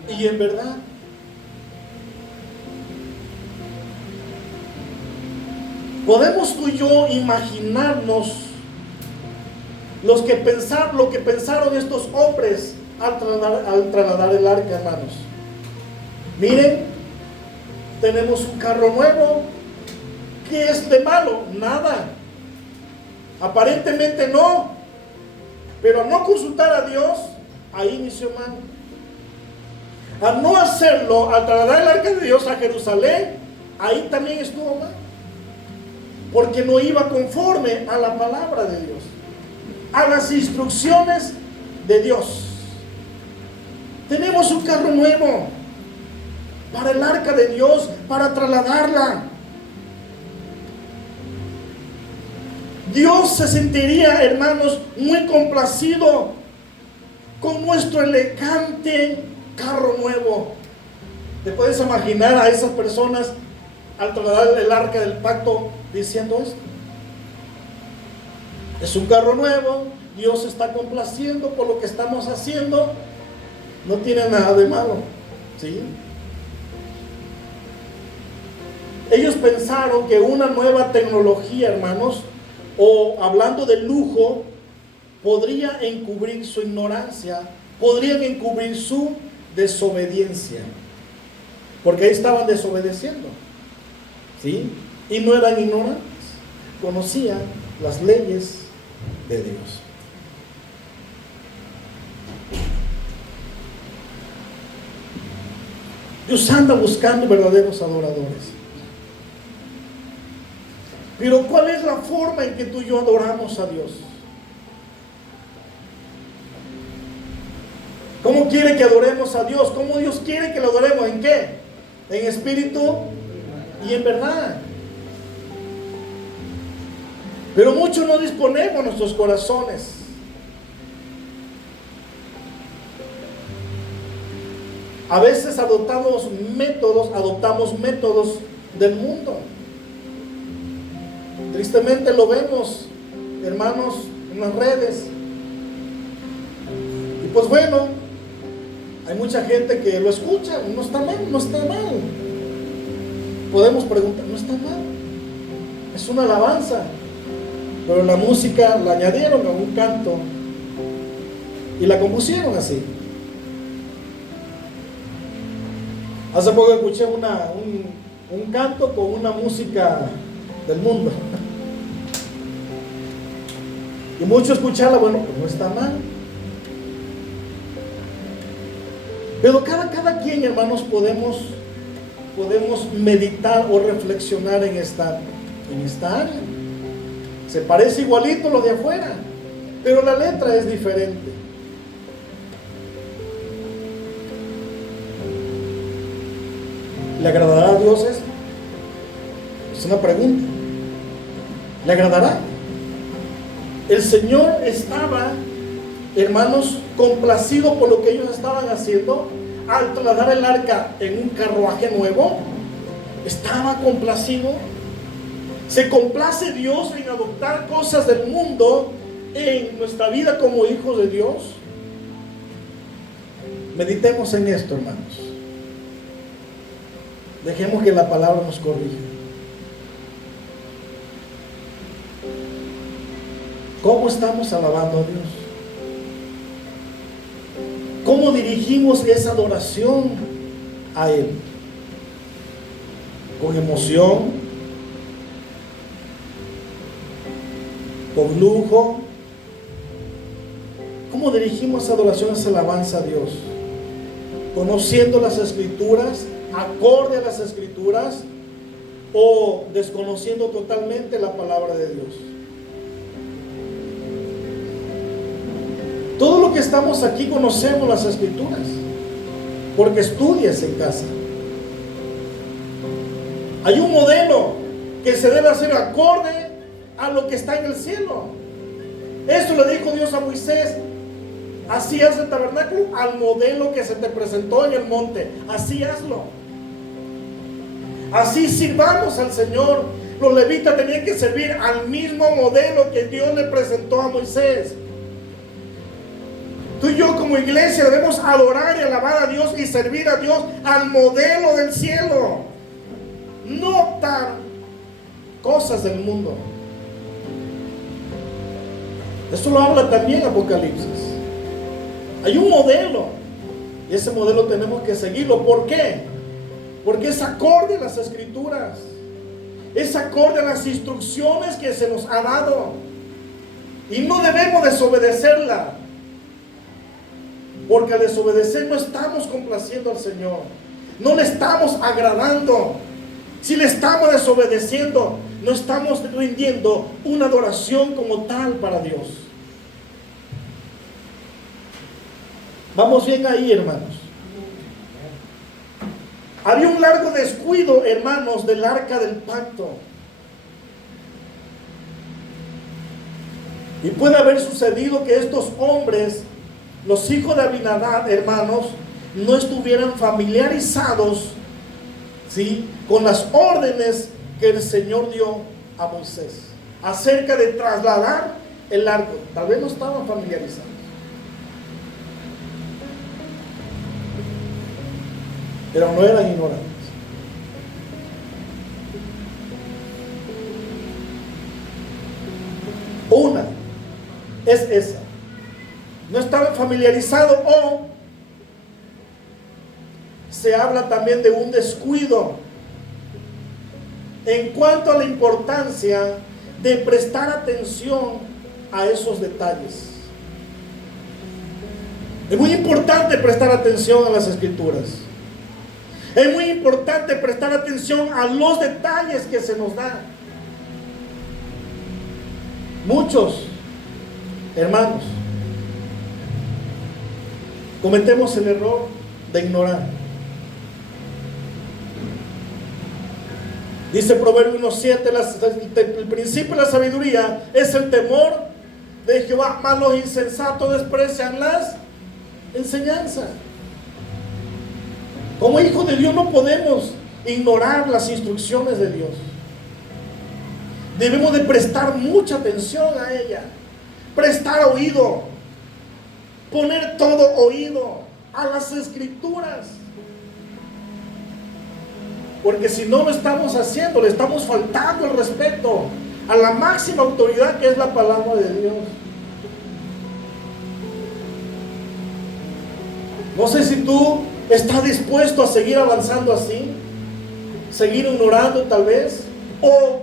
y en verdad. ¿Podemos tú y yo imaginarnos lo que pensaron estos hombres al trasladar el arca, hermanos? Miren, tenemos un carro nuevo. ¿Qué es de malo? Nada. Aparentemente no. Pero al no consultar a Dios, ahí inició mal. Al no hacerlo, al trasladar el arca de Dios a Jerusalén, ahí también estuvo mal. Porque no iba conforme a la palabra de Dios, a las instrucciones de Dios. Tenemos un carro nuevo para el arca de Dios, para trasladarla. Dios se sentiría, hermanos, muy complacido con nuestro elegante carro nuevo. ¿Te puedes imaginar a esas personas al trasladar el arca del pacto diciendo esto? Es un carro nuevo, Dios se está complaciendo por lo que estamos haciendo, no tiene nada de malo, ¿sí? Ellos pensaron que una nueva tecnología, hermanos, o hablando de lujo, podría encubrir su ignorancia, podrían encubrir su desobediencia, porque ahí estaban desobedeciendo, ¿sí? Y no eran ignorantes, conocían las leyes de Dios. Dios anda buscando verdaderos adoradores. Pero ¿cuál es la forma en que tú y yo adoramos a Dios? ¿Cómo quiere que adoremos a Dios? ¿Cómo Dios quiere que lo adoremos? ¿En qué? En espíritu y en verdad. Pero muchos no disponemos nuestros corazones A veces adoptamos métodos del mundo. Tristemente lo vemos, hermanos, en las redes. Y pues bueno, hay mucha gente que lo escucha, no está mal, no está mal. Podemos preguntar, no está mal. Es una alabanza. Pero la música la añadieron a un canto y la compusieron así. Hace poco escuché un canto con una música del mundo. Y mucho escucharla, bueno, pues no está mal. Pero cada quien, hermanos, podemos meditar o reflexionar en esta área. Se parece igualito lo de afuera, pero la letra es diferente. ¿Le agradará a Dios eso? Es una pregunta. ¿Le agradará? El Señor estaba, hermanos, complacido por lo que ellos estaban haciendo al trasladar el arca en un carruaje nuevo. Estaba complacido. ¿Se complace Dios en adoptar cosas del mundo en nuestra vida como hijos de Dios? Meditemos en esto, hermanos. Dejemos que la palabra nos corrija. ¿Cómo estamos alabando a Dios? ¿Cómo dirigimos esa adoración a Él? ¿Con emoción? ¿Con lujo? ¿Cómo dirigimos esa adoración, esa alabanza a Dios? ¿Conociendo las Escrituras, acorde a las Escrituras, o desconociendo totalmente la palabra de Dios? Todo lo que estamos aquí conocemos las Escrituras, porque estudias en casa. Hay un modelo que se debe hacer acorde a lo que está en el cielo. Esto le dijo Dios a Moisés: así haz el tabernáculo al modelo que se te presentó en el monte, así hazlo. Así sirvamos al Señor. Los levitas tenían que servir al mismo modelo que Dios le presentó a Moisés. Tú y yo como iglesia debemos adorar y alabar a Dios y servir a Dios al modelo del cielo, no tan cosas del mundo. Esto lo habla también Apocalipsis. Hay un modelo y ese modelo tenemos que seguirlo. ¿Por qué? Porque es acorde a las Escrituras, es acorde a las instrucciones que se nos ha dado, y no debemos desobedecerla, porque al desobedecer no estamos complaciendo al Señor, no le estamos agradando. Si le estamos desobedeciendo, no estamos rindiendo una adoración como tal para Dios. Vamos bien ahí, hermanos. Había un largo descuido, hermanos, del arca del pacto. Y puede haber sucedido que estos hombres, los hijos de Abinadab, hermanos, no estuvieran familiarizados, ¿sí?, con las órdenes que el Señor dio a Moisés acerca de trasladar el arco. Tal vez no estaban familiarizados. Pero no eran ignorantes. Una es esa: no estaban familiarizados, o se habla también de un descuido en cuanto a la importancia de prestar atención a esos detalles. Es muy importante prestar atención a las Escrituras. Es muy importante prestar atención a los detalles que se nos dan. Muchos hermanos cometemos el error de ignorar. Dice Proverbios 1:7, el principio de la sabiduría es el temor de Jehová, mas los insensatos desprecian las enseñanzas. Como hijos de Dios no podemos ignorar las instrucciones de Dios. Debemos de prestar mucha atención a ella, prestar oído, poner todo oído a las Escrituras. Porque si no lo estamos haciendo, le estamos faltando el respeto a la máxima autoridad que es la palabra de Dios. No sé si tú estás dispuesto a seguir avanzando así, seguir ignorando tal vez, o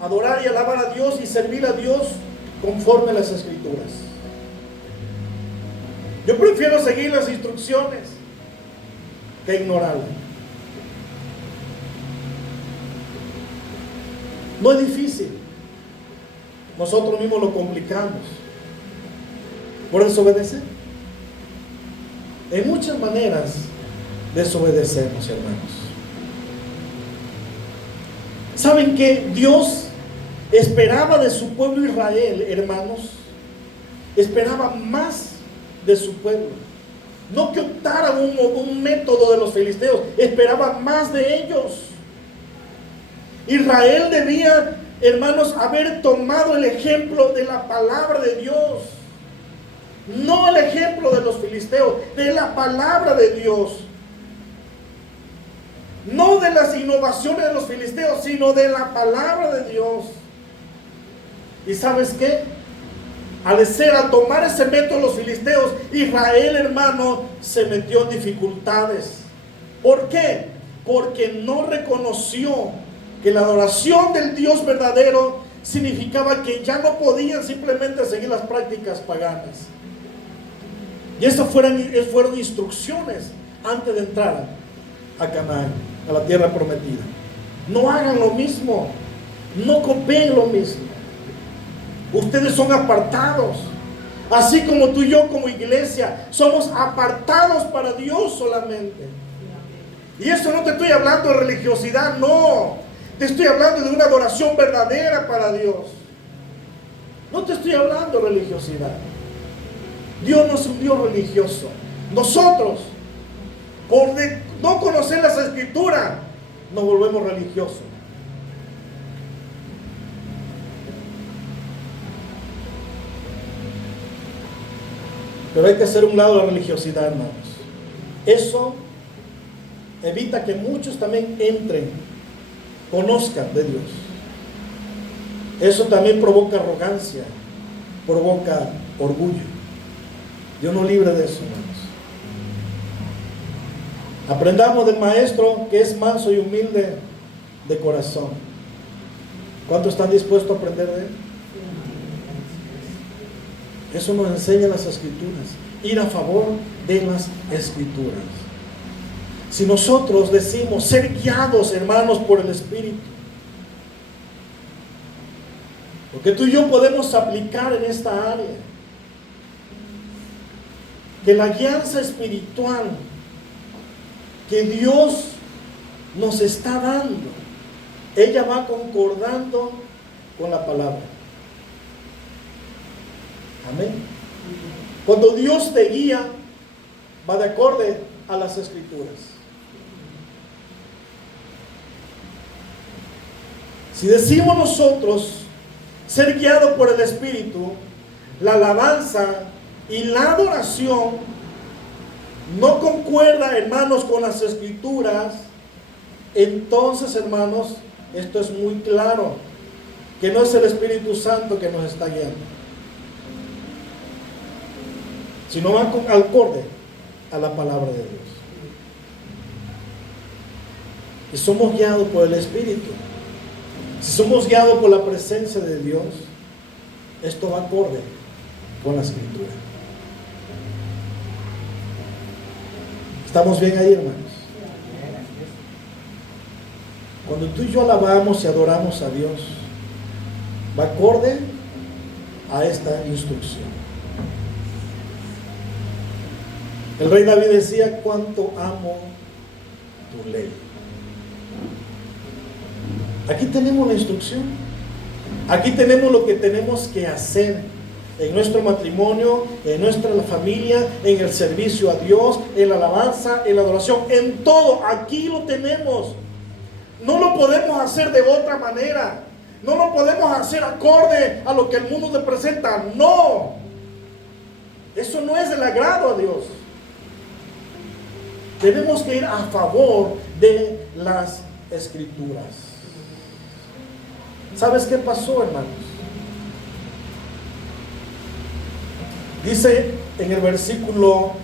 adorar y alabar a Dios y servir a Dios conforme a las Escrituras. Yo prefiero seguir las instrucciones que ignorarlas. No es difícil, nosotros mismos lo complicamos por desobedecer. Hay muchas maneras de desobedecernos, hermanos. ¿Saben qué? Dios esperaba de su pueblo Israel, hermanos, esperaba más de su pueblo. No que optaran un método de los filisteos, esperaba más de ellos. Israel debía, hermanos, haber tomado el ejemplo de la palabra de Dios. No el ejemplo de los filisteos, de la palabra de Dios. No de las innovaciones de los filisteos, sino de la palabra de Dios. ¿Y sabes qué? Al tomar ese método los filisteos, Israel, hermano, se metió en dificultades. ¿Por qué? Porque no reconoció que la adoración del Dios verdadero significaba que ya no podían simplemente seguir las prácticas paganas. Y esas fueron instrucciones antes de entrar a Canaán, a la tierra prometida. No hagan lo mismo, no copien lo mismo. Ustedes son apartados, así como tú y yo como iglesia somos apartados para Dios solamente. Y eso no te estoy hablando de religiosidad, no. Te estoy hablando de una adoración verdadera para Dios. No te estoy hablando de religiosidad. Dios no es un Dios religioso. Nosotros, por no conocer las Escrituras, nos volvemos religiosos. Pero hay que hacer un lado la religiosidad, hermanos. Eso evita que muchos también entren, conozcan de Dios. Eso también provoca arrogancia, provoca orgullo. Dios nos libre de eso, hermanos. Aprendamos del maestro que es manso y humilde de corazón. ¿Cuántos están dispuestos a aprender de él? Eso nos enseñan las Escrituras. Ir a favor de las Escrituras. Si nosotros decimos ser guiados, hermanos, por el Espíritu, lo que tú y yo podemos aplicar en esta área, que la guianza espiritual que Dios nos está dando, ella va concordando con la palabra. Amén. Cuando Dios te guía, va de acorde a las Escrituras. Si decimos nosotros ser guiados por el Espíritu, la alabanza y la adoración no concuerda, hermanos, con las Escrituras, entonces, hermanos, esto es muy claro, que no es el Espíritu Santo que nos está guiando, sino va acorde a la palabra de Dios. Y somos guiados por el Espíritu. Si somos guiados por la presencia de Dios, esto va acorde con la Escritura. ¿Estamos bien ahí, hermanos? Cuando tú y yo alabamos y adoramos a Dios, va acorde a esta instrucción. El rey David decía: cuánto amo tu ley. Aquí tenemos la instrucción. Aquí tenemos lo que tenemos que hacer en nuestro matrimonio, en nuestra familia, en el servicio a Dios, en la alabanza, en la adoración, en todo. Aquí lo tenemos. No lo podemos hacer de otra manera. No lo podemos hacer acorde a lo que el mundo te presenta. No. Eso no es del agrado a Dios. Debemos que ir a favor de las Escrituras. ¿Sabes qué pasó, hermanos? Dice en el versículo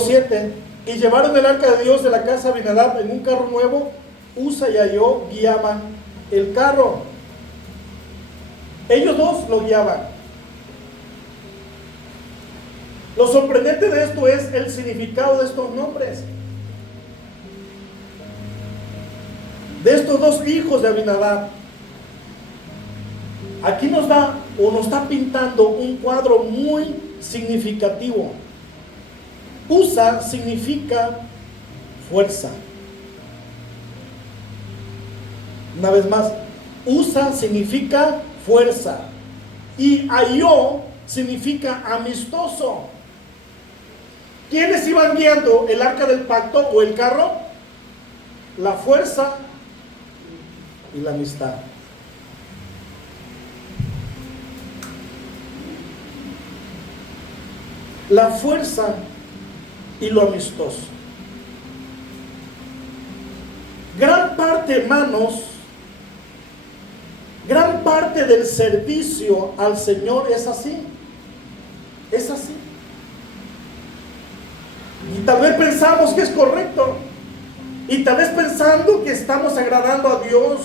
7, y llevaron el arca de Dios de la casa de Abinadab en un carro nuevo. Usa y Ahio guiaban el carro. Ellos dos lo guiaban. Lo sorprendente de esto es el significado de estos nombres, de estos dos hijos de Abinadab. Aquí nos da o nos está pintando un cuadro muy significativo. Usa significa fuerza. Una vez más, Usa significa fuerza. Y Ahio significa amistoso. ¿Quiénes iban guiando el arca del pacto o el carro? La fuerza y la amistad. La fuerza y lo amistoso. Gran parte, hermanos, gran parte del servicio al Señor es así. Es así. Y tal vez pensamos que es correcto. Y tal vez pensando que estamos agradando a Dios.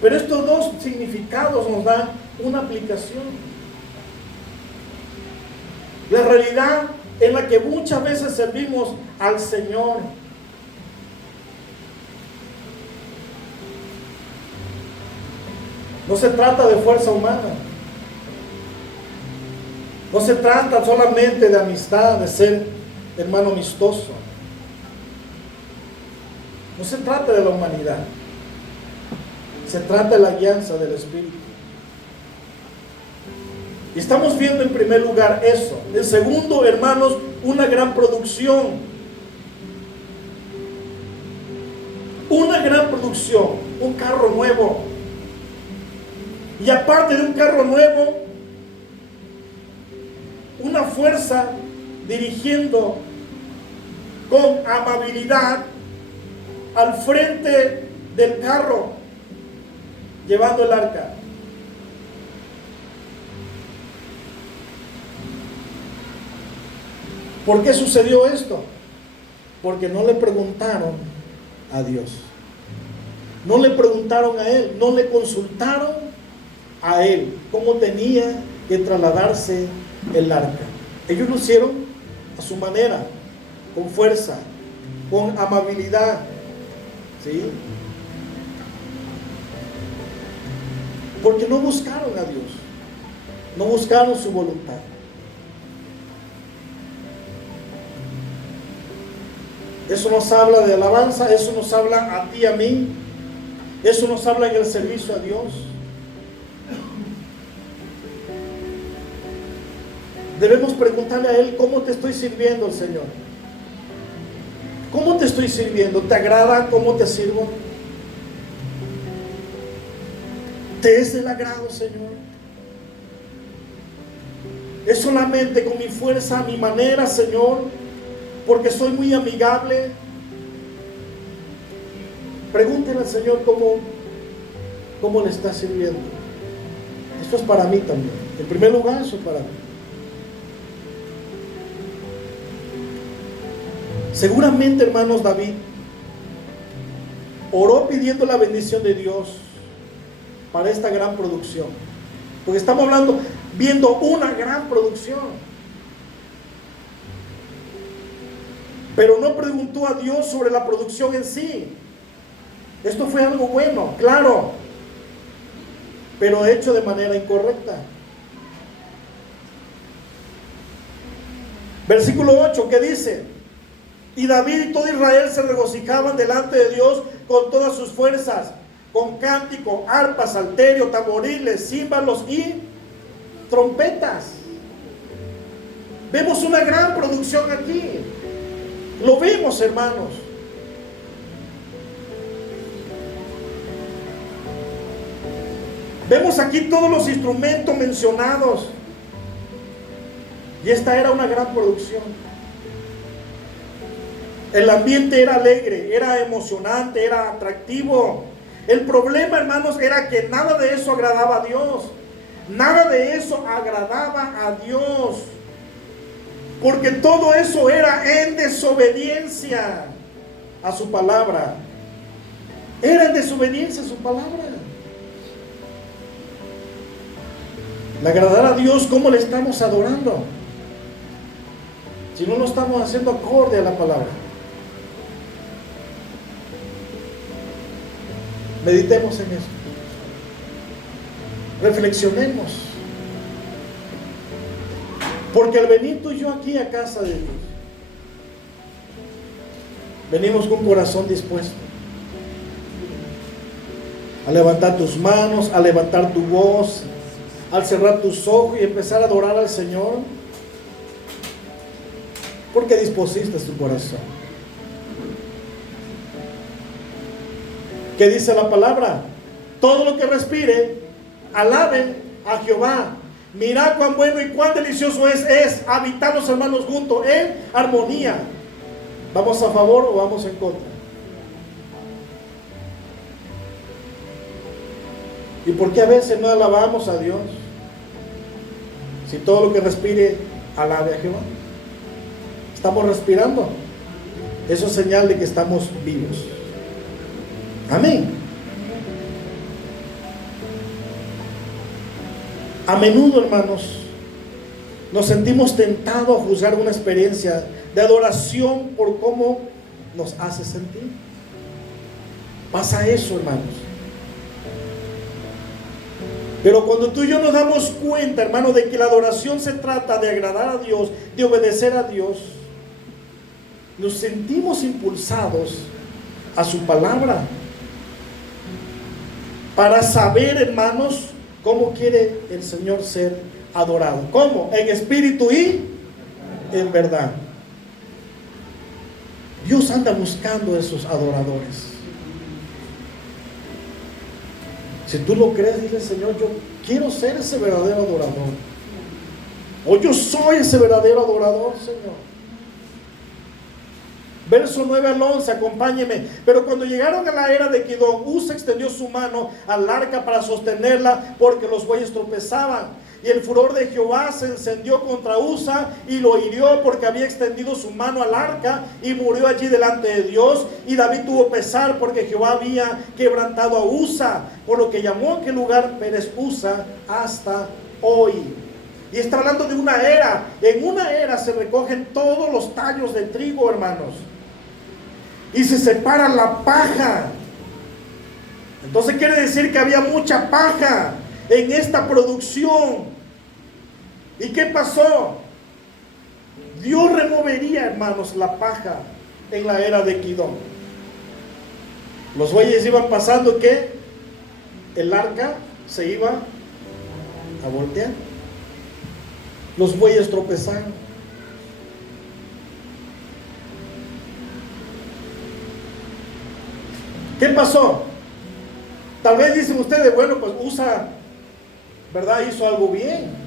Pero estos dos significados nos dan una aplicación. La realidad en la que muchas veces servimos al Señor. No se trata de fuerza humana. No se trata solamente de amistad, de ser hermano amistoso. No se trata de la humanidad. Se trata de la guianza del Espíritu. Y estamos viendo en primer lugar eso. En segundo, hermanos, una gran producción. Una gran producción. Un carro nuevo. Y aparte de un carro nuevo, una fuerza dirigiendo con amabilidad al frente del carro, llevando el arca. ¿Por qué sucedió esto? Porque no le preguntaron a Dios. No le preguntaron a Él, no le consultaron a Él cómo tenía que trasladarse el arca. Ellos lo hicieron a su manera, con fuerza, con amabilidad, ¿sí? Porque no buscaron a Dios, no buscaron su voluntad. Eso nos habla de alabanza, eso nos habla a ti y a mí, eso nos habla en el servicio a Dios. Debemos preguntarle a Él: ¿cómo te estoy sirviendo, Señor? ¿Cómo te estoy sirviendo? ¿Te agrada cómo te sirvo? ¿Te es del agrado, Señor? ¿Es solamente con mi fuerza, mi manera, Señor, porque soy muy amigable? Pregúntele al Señor cómo le está sirviendo. Esto es para mí también. En primer lugar, eso es para mí. Seguramente, hermanos, David oró pidiendo la bendición de Dios para esta gran producción. Porque estamos viendo una gran producción. Pero no preguntó a Dios sobre la producción en sí. Esto fue algo bueno, claro, pero hecho de manera incorrecta. Versículo 8, ¿qué dice? Y David y todo Israel se regocijaban delante de Dios con todas sus fuerzas, con cántico, arpas, salterio, tamboriles, címbalos y trompetas. Vemos una gran producción aquí. Lo vemos, hermanos. Vemos aquí todos los instrumentos mencionados. Y esta era una gran producción. El ambiente era alegre, era emocionante, era atractivo. El problema, hermanos, era que nada de eso agradaba a Dios. Nada de eso agradaba a Dios. Porque todo eso era en desobediencia a su palabra. Era en desobediencia a su palabra. El agradar a Dios, ¿cómo le estamos adorando? Si no lo estamos haciendo acorde a la palabra. Meditemos en eso. Reflexionemos. Porque al venir tú y yo aquí a casa de Dios, venimos con un corazón dispuesto a levantar tus manos, a levantar tu voz, al cerrar tus ojos y empezar a adorar al Señor. Porque dispusiste tu corazón. ¿Qué dice la palabra? Todo lo que respire, alaben a Jehová. Mirad cuán bueno y cuán delicioso es habitar los hermanos juntos en armonía. ¿Vamos a favor o vamos en contra? ¿Y por qué a veces no alabamos a Dios? Si todo lo que respire, alabe a Jehová. Estamos respirando. Eso es señal de que estamos vivos. Amén. A menudo, hermanos, nos sentimos tentados a juzgar una experiencia de adoración por cómo nos hace sentir. Pasa eso, hermanos. Pero cuando tú y yo nos damos cuenta, hermano, de que la adoración se trata de agradar a Dios, de obedecer a Dios, nos sentimos impulsados a su palabra para saber, hermanos, cómo quiere el Señor ser adorado. ¿Cómo? En espíritu y en verdad. Dios anda buscando esos adoradores. Si tú lo crees, dile: Señor, yo quiero ser ese verdadero adorador. O yo soy ese verdadero adorador, Señor. Verso 9 al 11, acompáñeme. Pero cuando llegaron a la era de Kidón, Usa extendió su mano al arca para sostenerla, porque los bueyes tropezaban. Y el furor de Jehová se encendió contra Usa y lo hirió, porque había extendido su mano al arca, y murió allí delante de Dios. Y David tuvo pesar, porque Jehová había quebrantado a Usa, por lo que llamó aquel lugar Pérez Usa hasta hoy. Y está hablando de una era. En una era se recogen todos los tallos de trigo, hermanos, y se separa la paja. Entonces quiere decir que había mucha paja en esta producción. ¿Y qué pasó? Dios removería, hermanos, la paja en la era de Kidón. Los bueyes iban pasando, que el arca se iba a voltear. Los bueyes tropezaron. ¿Qué pasó? Tal vez dicen ustedes: bueno, pues Usa, ¿verdad?, hizo algo bien.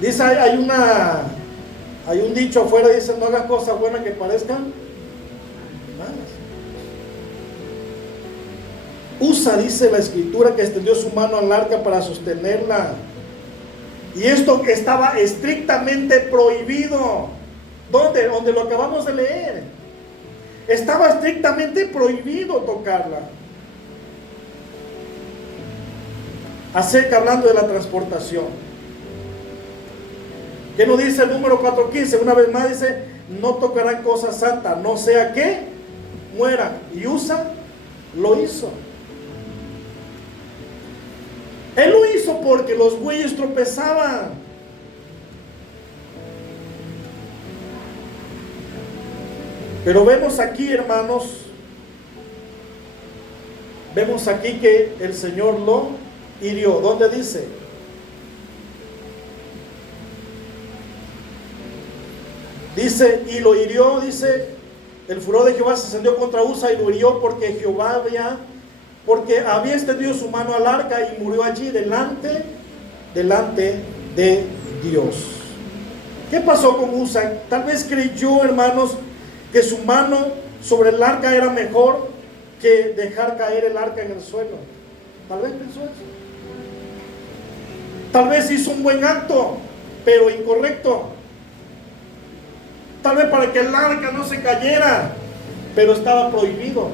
Dice, hay un dicho afuera, dice: no hagas cosas buenas que parezcan malas. Usa, dice la escritura, que extendió su mano al arca para sostenerla. Y esto estaba estrictamente prohibido. ¿Dónde? Donde lo acabamos de leer. Estaba estrictamente prohibido tocarla. Hablando de la transportación. ¿Qué nos dice el número 4:15? Una vez más dice: no tocarán cosas santas, no sea que mueran. Y Usa lo hizo. Él lo hizo porque los bueyes tropezaban. Pero vemos aquí, hermanos, vemos aquí que el Señor lo hirió. ¿Dónde dice? Dice, y lo hirió, dice, el furor de Jehová se encendió contra Usa y lo hirió porque había extendido su mano al arca y murió allí delante de Dios. ¿Qué pasó con Usa? Tal vez creyó, hermanos, que su mano sobre el arca era mejor que dejar caer el arca en el suelo. Tal vez pensó eso. Tal vez hizo un buen acto, pero incorrecto. Tal vez para que el arca no se cayera, pero estaba prohibido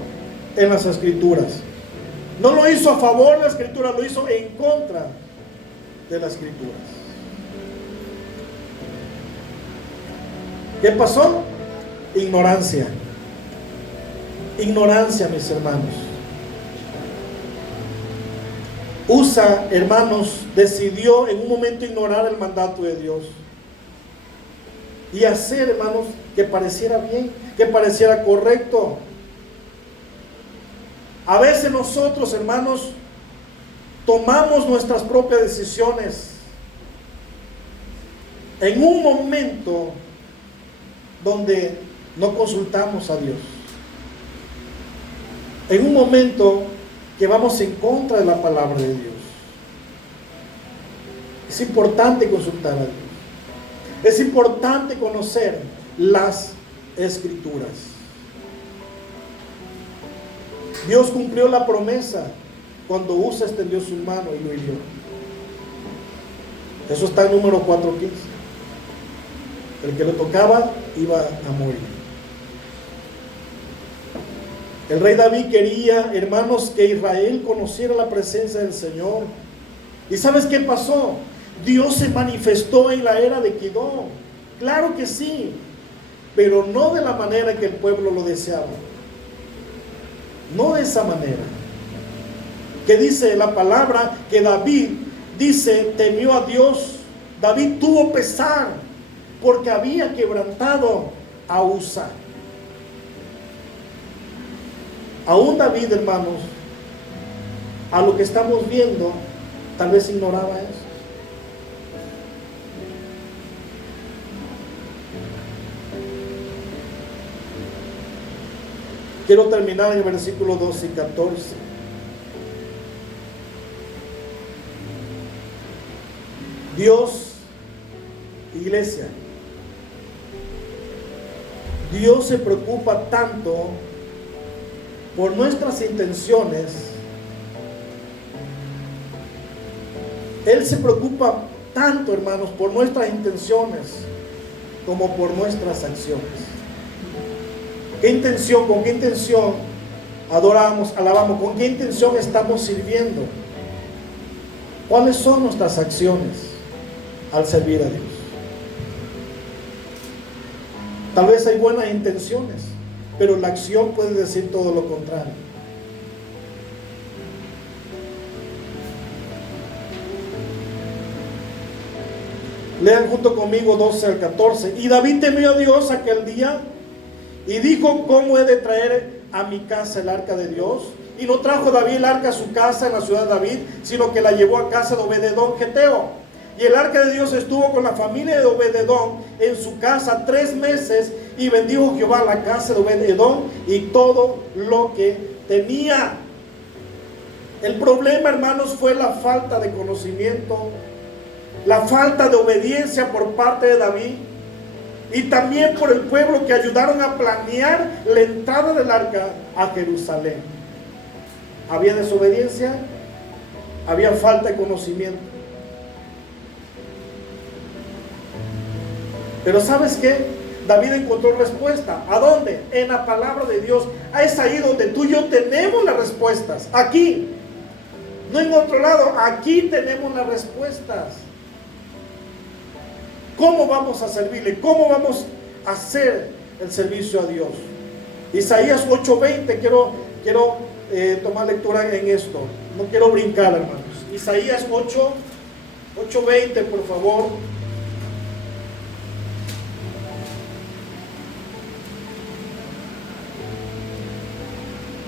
en las escrituras. No lo hizo a favor de la escritura, lo hizo en contra de las escrituras. ¿Qué pasó? Ignorancia. Ignorancia, mis hermanos. Usa, hermanos, decidió en un momento ignorar el mandato de Dios y hacer, hermanos, que pareciera bien, que pareciera correcto. A veces nosotros, hermanos, tomamos nuestras propias decisiones en un momento donde no consultamos a Dios, en un momento que vamos en contra de la palabra de Dios. Es importante consultar a Dios. Es importante conocer las escrituras. Dios cumplió la promesa cuando Usa extendió su mano y lo hirió. Eso está en Número 4:15. El que lo tocaba iba a morir. El rey David quería, hermanos, que Israel conociera la presencia del Señor. ¿Y sabes qué pasó? Dios se manifestó en la era de Kidón. Claro que sí, pero no de la manera que el pueblo lo deseaba. No de esa manera. Que dice la palabra que David, dice, temió a Dios. David tuvo pesar porque había quebrantado a Usa. Aún David, hermanos, a lo que estamos viendo, tal vez ignoraba eso. Quiero terminar en el versículo 12 y 14. Dios, iglesia, Dios se preocupa tanto por nuestras intenciones. Él se preocupa tanto, hermanos, por nuestras intenciones como por nuestras acciones. ¿Qué intención, con qué intención adoramos, alabamos? ¿Con qué intención estamos sirviendo? ¿Cuáles son nuestras acciones al servir a Dios? Tal vez hay buenas intenciones, pero la acción puede decir todo lo contrario. Lean junto conmigo 12 al 14. Y David temió a Dios aquel día y dijo: ¿cómo he de traer a mi casa el arca de Dios? Y no trajo David el arca a su casa en la ciudad de David, sino que la llevó a casa de Obed-edom geteo. Y el arca de Dios estuvo con la familia de Obed-edom en su casa 3 meses, y bendijo Jehová la casa de Obed-edom y todo lo que tenía. El problema, hermanos, fue la falta de conocimiento, la falta de obediencia por parte de David, y también por el pueblo que ayudaron a planear la entrada del arca a Jerusalén. Había desobediencia, había falta de conocimiento. Pero ¿sabes qué? David encontró respuesta. ¿A dónde? En la palabra de Dios. Es ahí donde tú y yo tenemos las respuestas. Aquí. No en otro lado. Aquí tenemos las respuestas. ¿Cómo vamos a servirle? ¿Cómo vamos a hacer el servicio a Dios? Isaías 8:20. Quiero tomar lectura en esto. No quiero brincar, hermanos. Isaías 8:20, por favor.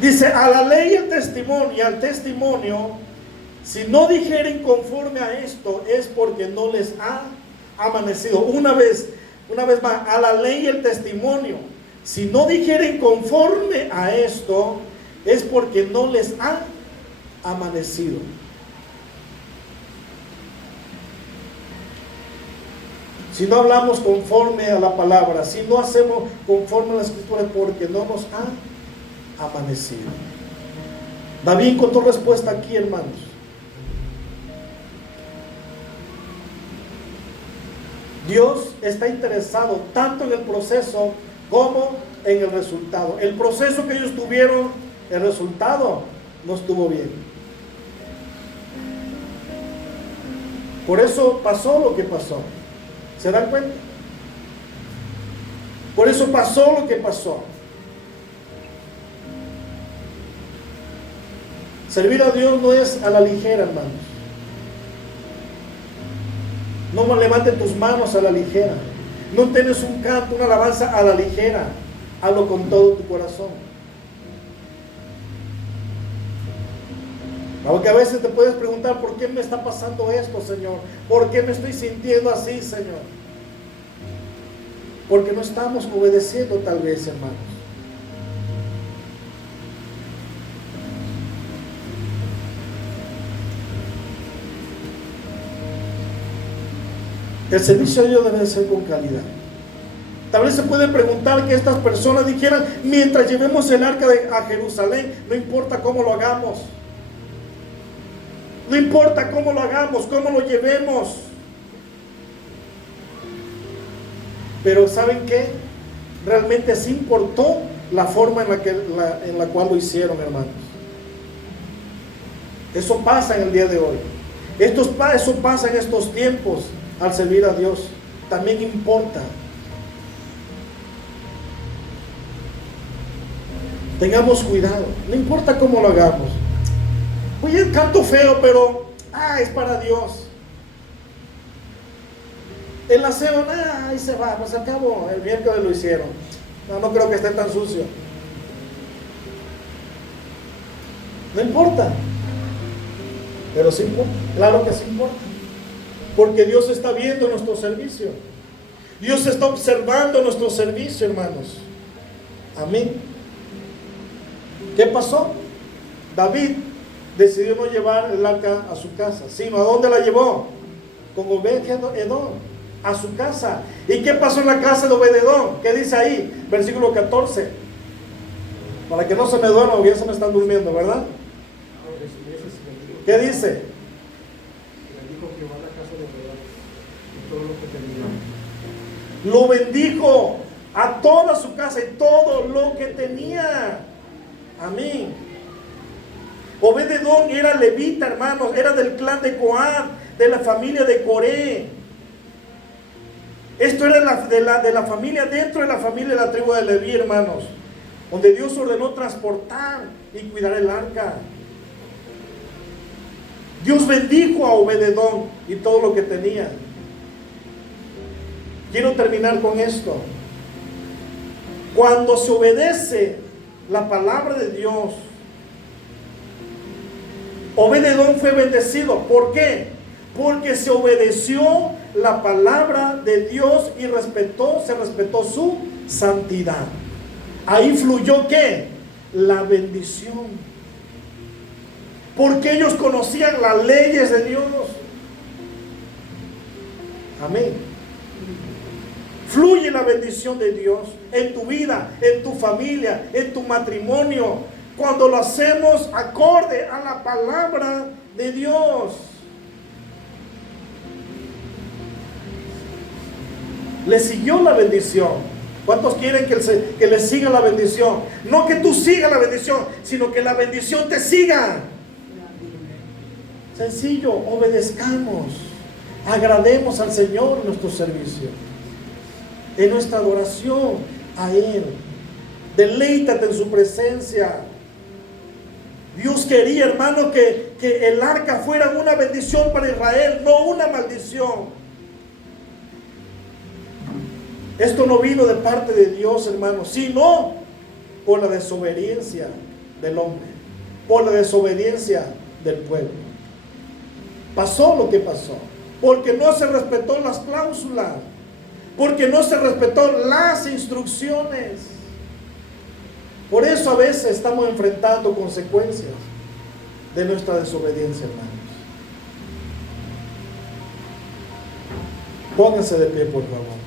Dice, a la ley y el testimonio, y al testimonio, si no dijeren conforme a esto, es porque no les ha amanecido. Una vez más, a la ley y el testimonio, si no dijeren conforme a esto, es porque no les ha amanecido. Si no hablamos conforme a la palabra, si no hacemos conforme a la escritura, porque no nos ha amanecido. David encontró respuesta aquí, hermanos. Dios está interesado tanto en el proceso como en el resultado. El proceso que ellos tuvieron, el resultado no estuvo bien. Por eso pasó lo que pasó. ¿Se dan cuenta? Por eso pasó lo que pasó. Servir a Dios no es a la ligera, hermanos. No levantes tus manos a la ligera. No tienes un canto, una alabanza a la ligera. Hazlo con todo tu corazón. Aunque a veces te puedes preguntar, ¿por qué me está pasando esto, Señor? ¿Por qué me estoy sintiendo así, Señor? Porque no estamos obedeciendo tal vez, hermanos. El servicio a Dios debe ser con calidad. Tal vez se pueden preguntar que estas personas dijeran, mientras llevemos el arca a Jerusalén, no importa cómo lo hagamos. No importa cómo lo hagamos, cómo lo llevemos. Pero ¿saben qué? Realmente sí importó la forma en la cual lo hicieron, hermanos. Eso pasa en el día de hoy. Eso pasa en estos tiempos al servir a Dios. También importa. Tengamos cuidado. No importa cómo lo hagamos. Oye, canto feo, pero es para Dios. El aseo, ahí se va, pues al cabo el miércoles lo hicieron. No creo que esté tan sucio. No importa. Pero sí importa, claro que sí importa. Porque Dios está viendo nuestro servicio. Dios está observando nuestro servicio, hermanos. Amén. ¿Qué pasó? David decidió no llevar el arca a su casa, sino ¿a dónde la llevó? Con Obed-Edom, a su casa. ¿Y qué pasó en la casa de Obed-Edom? ¿Qué dice ahí? Versículo 14. Para que no se me duerman, porque ya se me están durmiendo, ¿verdad? ¿Qué dice? Lo bendijo a toda su casa y todo lo que tenía. Amén. Obed-Edom era levita, hermanos, era del clan de Coat, de la familia de Coré. Esto era de la familia, dentro de la familia de la tribu de Leví, hermanos, donde Dios ordenó transportar y cuidar el arca. Dios bendijo a Obed-Edom y todo lo que tenía. Quiero terminar con esto. Cuando se obedece la palabra de Dios, Obed-Edom fue bendecido. ¿Por qué? Porque se obedeció la palabra de Dios y se respetó su santidad. Ahí fluyó ¿qué? La bendición. Porque ellos conocían las leyes de Dios. Amén. Fluye la bendición de Dios en tu vida, en tu familia, en tu matrimonio, cuando lo hacemos acorde a la palabra de Dios. Le siguió la bendición. ¿Cuántos quieren que le siga la bendición? No que tú sigas la bendición, sino que la bendición te siga. Sencillo, obedezcamos, agrademos al Señor en nuestro servicio, en nuestra adoración a Él. Deleítate en su presencia. Dios quería, hermano, que el arca fuera una bendición para Israel, no una maldición. Esto no vino de parte de Dios, hermano, sino por la desobediencia del hombre, por la desobediencia del pueblo. Pasó lo que pasó, porque no se respetó las cláusulas, porque no se respetó las instrucciones. Por eso a veces estamos enfrentando consecuencias de nuestra desobediencia, hermanos. Pónganse de pie, por favor.